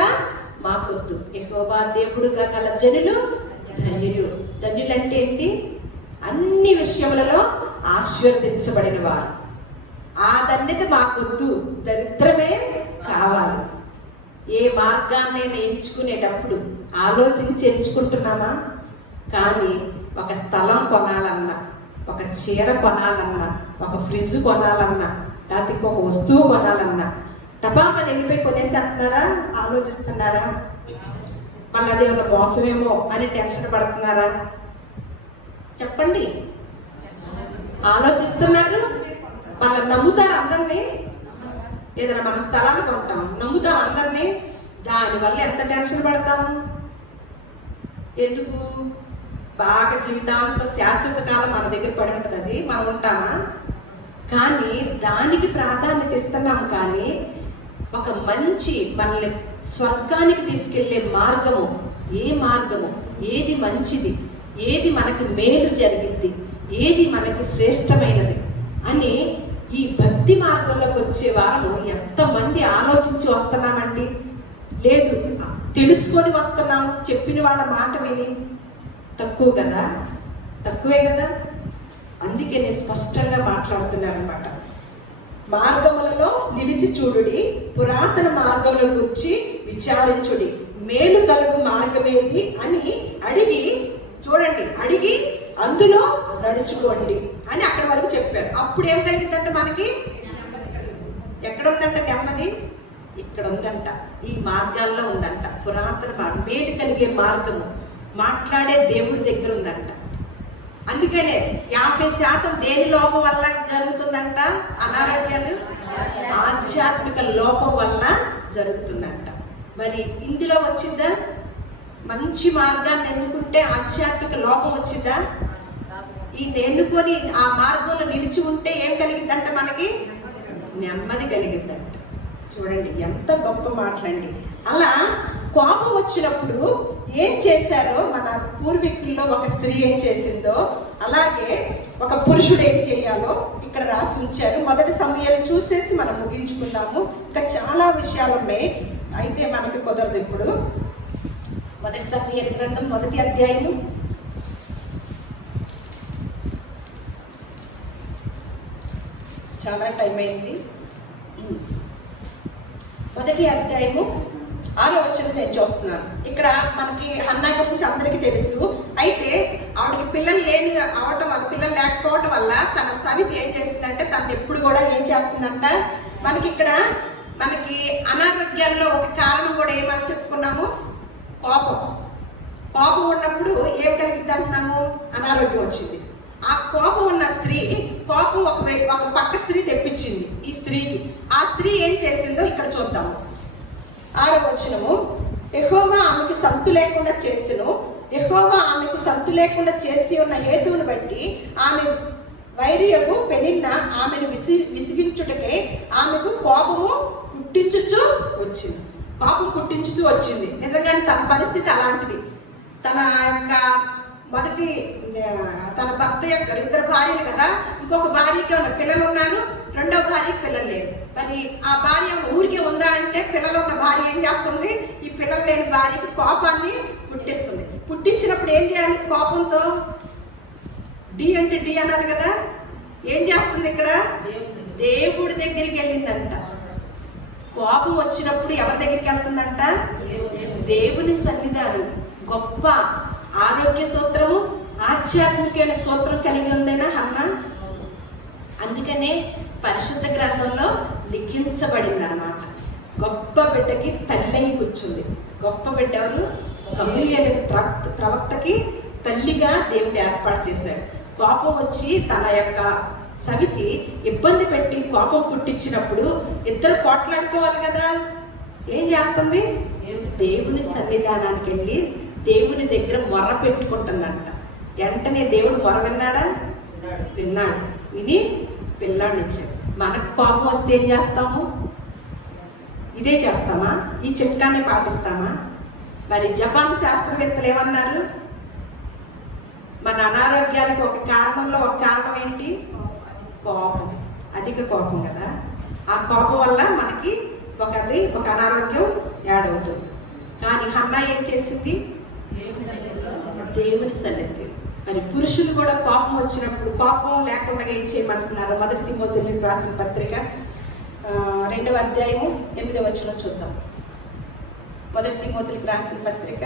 మాకొద్దు. యెహోవా దేవుడుగా గల జనులు ధన్యులు. ధన్యులంటే ఏంటి? అన్ని విషయములలో ఆశీర్వదించబడిన వారు. ఆ ధన్యత మాకొద్దు, దరిద్రమే కావాలి. ఏ మార్గాన్ని ఎంచుకునేటప్పుడు ఆలోచించి ఎంచుకుంటున్నామా? కానీ ఒక స్థలం కొనాలన్నా, ఒక చీర కొనాలన్నా, ఒక ఫ్రిడ్జ్ కొనాలన్నా, లేకపోతే ఇంకొక వస్తువు కొనాలన్నా టపామని వెళ్ళిపోయి కొనేసేస్తున్నారా? ఆలోచిస్తున్నారా? మళ్ళీ అదేమన్నా మోసమేమో అని టెన్షన్ పడుతున్నారా? చెప్పండి. ఆలోచిస్తున్నారు. మళ్ళీ నమ్ముతారు అందరినీ. ఏదైనా మన స్థలాలు కొంటాం, నమ్ముతాం అందరినీ. దానివల్ల ఎంత టెన్షన్ పడతాము? ఎందుకు? బాగా జీవితాంతం శాశ్వత కాలం మన దగ్గర పడి ఉంటుంది, అది మనం ఉంటామా? కానీ దానికి ప్రాధాన్యత ఇస్తున్నాము. కానీ ఒక మంచి మనల్ని స్వర్గానికి తీసుకెళ్లే మార్గము, ఏ మార్గము, ఏది మంచిది, ఏది మనకి మేలు జరిగిద్ది, ఏది మనకి శ్రేష్టమైనది అని ఈ భక్తి మార్గంలోకి వచ్చే వారము ఎంతమంది ఆలోచించి వస్తున్నామండి? లేదు, తెలుసుకొని వస్తున్నాము. చెప్పిన వాళ్ళ మాట విని తక్కువ కదా, తక్కువే కదా. అందుకే నేను స్పష్టంగా మాట్లాడుతున్నానమాట. మార్గములలో నిలిచి చూడుడి, పురాతన మార్గముల గురించి విచారించుడి, మేలు కలుగు మార్గమేది అని అడిగి చూడండి, అడిగి అందులో నడుచుకోండి అని అక్కడి వరకు చెప్పారు. అప్పుడు ఏం కలిగిందంట మనకి? ఎక్కడ ఉందంట నెమ్మది? ఇక్కడ ఉందంట. ఈ మార్గాల్లో ఉందంట. పురాతన మార్గం, మేలు కలిగే మార్గము, మాట్లాడే దేవుడి దగ్గర ఉందంట. అందుకనే 50% దేని లోపం వల్ల జరుగుతుందంట? అనారోగ్యాలు ఆధ్యాత్మిక లోపం వల్ల జరుగుతుందంట. మరి ఇందులో వచ్చిందా? మంచి మార్గాన్ని ఎన్నుకుంటే ఆధ్యాత్మిక లోపం వచ్చిందా? ఇది ఎన్నుకొని ఆ మార్గంలో నిలిచి ఉంటే ఏం కలిగిద్దంట? మనకి నెమ్మది కలిగిద్దంట. చూడండి ఎంత గొప్ప మాటలండి. అలా కోపం వచ్చినప్పుడు ఏం చేశారో మన పూర్వీకుల్లో ఒక స్త్రీ ఏం చేసిందో అలాగే ఒక పురుషుడు ఏం చేయాలో ఇక్కడ రాసి ఉంచారు. మొదటి సమయాన్ని చూసేసి మనం ముగించుకుందాము. ఇంకా చాలా విషయాలు ఉన్నాయి, అయితే మనకి కుదరదు ఇప్పుడు. మొదటి సమయాల గ్రంథం 1వ అధ్యాయము చాలా టైం అయింది. 1వ అధ్యాయము 6వ వచనం నేను చూస్తున్నాను. ఇక్కడ మనకి హన్నా గురించి అందరికీ తెలుసు. అయితే ఆవిడకి పిల్లలు అవటం వల్ల, పిల్లలు లేకపోవటం వల్ల తన సవితి ఏం చేసిందంటే తను ఎప్పుడు కూడా ఏం చేస్తుందంట, మనకి అనారోగ్యాల్లో ఒక కారణం కూడా ఏమని చెప్పుకున్నాము, కోపం ఉన్నప్పుడు ఏం కలిగింది అంటున్నాము, అనారోగ్యం వచ్చింది. ఆ కోపం ఉన్న స్త్రీ కోపం ఒక పక్క స్త్రీ తెప్పించింది ఈ స్త్రీకి. ఆ స్త్రీ ఏం చేసిందో ఇక్కడ చూద్దాము. 6వ వచనము, యెహోవా ఆమెకు సంతు లేకుండా చేసెను. యెహోవా ఆమెకు సంతు లేకుండా చేసి ఉన్న హేతువును బట్టి ఆమె వైరియకు పెనిన్న ఆమెను విసిగించుటకే ఆమెకు కోపము పుట్టించుచు వచ్చింది. నిజంగానే తన పరిస్థితి అలాంటిది. తన భర్త యొక్క 2 భార్యలు కదా, ఇంకొక భార్యకి ఉన్న పిల్లలు ఉన్నారు, 2వ భార్యకి పిల్లలు లేరు. మరి ఆ భార్య ఊరికే ఉందా అంటే పిల్లలు ఉన్న భార్య ఏం చేస్తుంది, ఈ పిల్లలు లేని భార్యకి కోపాన్ని పుట్టిస్తుంది. పుట్టించినప్పుడు ఏం చేయాలి, కోపంతో డి అంటే డి అనాలి కదా. ఏం చేస్తుంది ఇక్కడ, దేవుడి దగ్గరికి వెళ్ళిందంట. కోపం వచ్చినప్పుడు ఎవరి దగ్గరికి వెళ్తుందంట, దేవుని సన్నిధానం. గొప్ప ఆరోగ్య సూత్రము, ఆధ్యాత్మికమైన సూత్రం కలిగి ఉందేనా హన్నా. అందుకనే పరిశుద్ధ గ్రంథంలో లిఖించబడింది అన్నమాట. గొప్ప బిడ్డకి తల్లి కూర్చుంది. గొప్ప బిడ్డ ఎవరు, సమూయేలు ప్రవక్తకి తల్లిగా దేవుడు ఏర్పాటు చేశాడు. కోపం వచ్చి తన యొక్క సవితి ఇబ్బంది పెట్టి కోపం పుట్టించినప్పుడు ఇద్దరు పోట్లాడుకోవాలి కదా. ఏం చేస్తుంది, దేవుని సన్నిధానానికి వెళ్ళి దేవుని దగ్గర మొర్ర పెట్టుకుంటుందంట. వెంటనే దేవుడు మొర విన్నాడు. విని పిల్లాడిని ఇచ్చాడు. మనకు కోపం వస్తే ఏం చేస్తాము, ఇదే చేస్తామా, ఈ చిట్కానే పాటిస్తామా? మరి జపాన్ శాస్త్రవేత్తలు ఏమన్నారు, మన అనారోగ్యానికి ఒక కారణం ఏంటి, కోపం. అధిక కోపం కదా. ఆ కోపం వల్ల మనకి ఒక అనారోగ్యం యాడవుతుంది. కానీ హన్నా ఏం చేసింది, దేవుని సన్నిధికి. మరి పురుషులు కూడా కోపం వచ్చినప్పుడు కోపం లేకుండా ఏం చేయమంటున్నారు. 1 తిమోతికి రాసిన పత్రిక 2వ అధ్యాయము 8వ వచనం చూద్దాం. 1 తిమోతికి రాసిన పత్రిక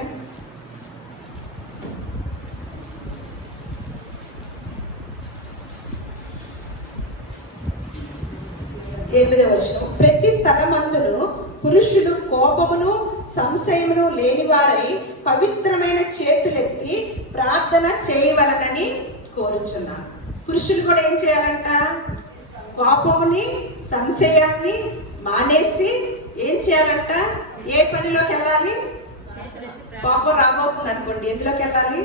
8వ వచనం, ప్రతి స్థలమందును పురుషులు కోపమును సంశయమును లేనివారై పవిత్రమైన చేతులెత్తి ప్రార్థన చేయవలనని కోరుచున్నాను. పురుషులు కూడా ఏం చేయాలంట, కోపముని సంశయాన్ని మానేసి ఏం చేయాలంట, ఏ పనిలోకి వెళ్ళాలి, కోపం రాబోతుంది అనుకోండి, ఎందులోకి వెళ్ళాలి,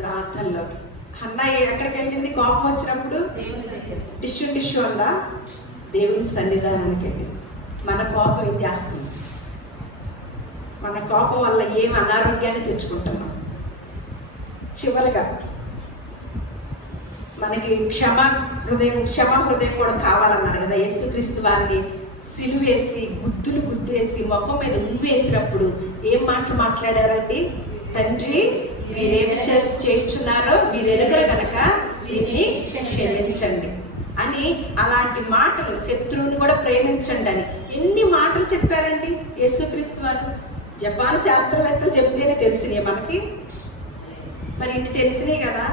ప్రార్థనలోకి. అన్న ఎక్కడికి వెళ్ళింది కోపం వచ్చినప్పుడు, టిష్యూ ఉందా, దేవుని సన్నిధానానికి వెళ్ళింది. మన కోపం ఏం చేస్తుంది, మన కోపం వల్ల ఏం అనారోగ్యాన్ని తెచ్చుకుంటున్నాం. చివరిగా మనకి క్షమా హృదయం కూడా కావాలన్నారు కదా. యేసుక్రీస్తు వారిని సిలువేసి గుద్దేసి ముఖం మీద ఉమ్మేసినప్పుడు ఏం మాటలు మాట్లాడారండి, తండ్రి మీరేమి చేయుచున్నారో మీరెరుగరు గనక వీరిని క్షమించండి అని. అలాంటి మాటలు, శత్రువుని కూడా ప్రేమించండి అని ఎన్ని మాటలు చెప్పారండి యేసుక్రీస్తు వారు. జపాన్ శాస్త్రవేత్తలు చెప్తేనే తెలిసినాయి మనకి. మరి ఇన్ని తెలిసినాయి కదా,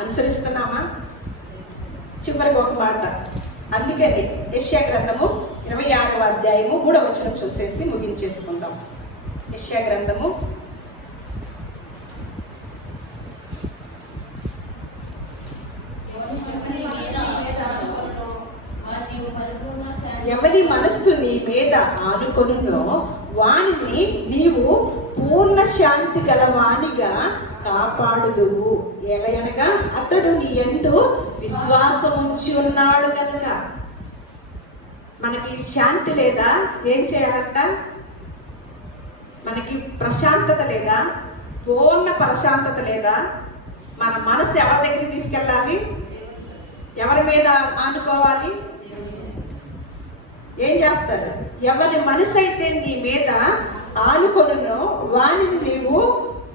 అనుసరిస్తున్నామా? చివరికి ఒక మాట, అందుకని యెషయా గ్రంథము 26వ అధ్యాయము 3వ వచనం చూసేసి ముగించేసుకుందాం. యెషయా గ్రంథము 26 ఎవరి మనస్సు నీ మీద ఆనుకొనునో వానిని నీవు పూర్ణ శాంతి గల వానిగా కాపాడుదువు. ఎలయనగా అతడు నీ యందు విశ్వాసం ఉంచి ఉన్నాడు కనుక. మనకి శాంతి లేదా, ఏం చేయాలంట, మనకి ప్రశాంతత లేదా? పూర్ణ ప్రశాంతత లేదా? మన మనసు ఎవరి దగ్గరికి తీసుకెళ్ళాలి? ఎవరి మీద ఆనుకోవాలి? ఏం చేస్తారు? ఎవరి మనసు అయితే నీ మీద ఆనుకొనునో వానిని నీవు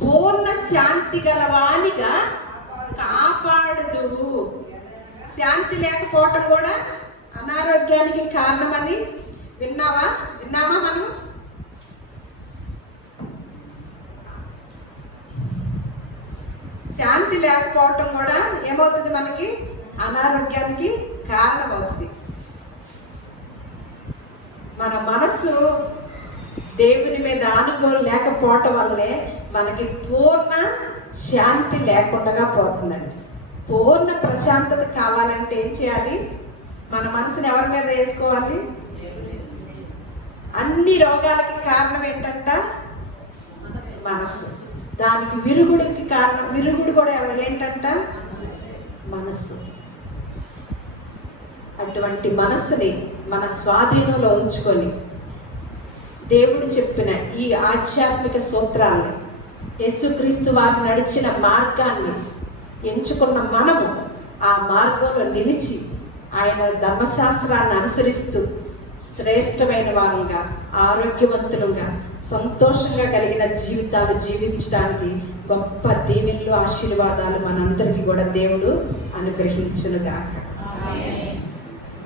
పూర్ణ శాంతి గల వానిగా కాపాడుదువు. శాంతి లేకపోవటం కూడా అనారోగ్యానికి కారణమని విన్నామా మనం? శాంతి లేకపోవటం కూడా ఏమవుతుంది? మనకి అనారోగ్యానికి కారణమవుతుంది. మన మనస్సు దేవుని మీద ఆనుకోలేకపోవటం వల్లే మనకి పూర్ణ శాంతి లేకుండా పోతుందండి. పూర్ణ ప్రశాంతత కావాలంటే ఏం చేయాలి? మన మనసుని ఎవరి మీద వేసుకోవాలి? అన్ని రోగాలకి కారణం ఏంటంట? మనసు. దానికి విరుగుడికి కారణం, విరుగుడు కూడా ఏంటంట? మనసు. అటువంటి మనస్సుని మన స్వాధీనంలో ఉంచుకొని దేవుడు చెప్పిన ఈ ఆధ్యాత్మిక సూత్రాలని, యేసుక్రీస్తు వారు నడిచిన మార్గాన్ని ఎంచుకున్న మనము ఆ మార్గంలో నిలిచి ఆయన ధర్మశాస్త్రాన్ని అనుసరిస్తూ శ్రేష్టమైన వారుగా, ఆరోగ్యవంతులుగా, సంతోషంగా కలిగిన జీవితాలు జీవించడానికి గొప్ప దీవెనలు, ఆశీర్వాదాలు మనందరికీ కూడా దేవుడు అనుగ్రహించునుగాక.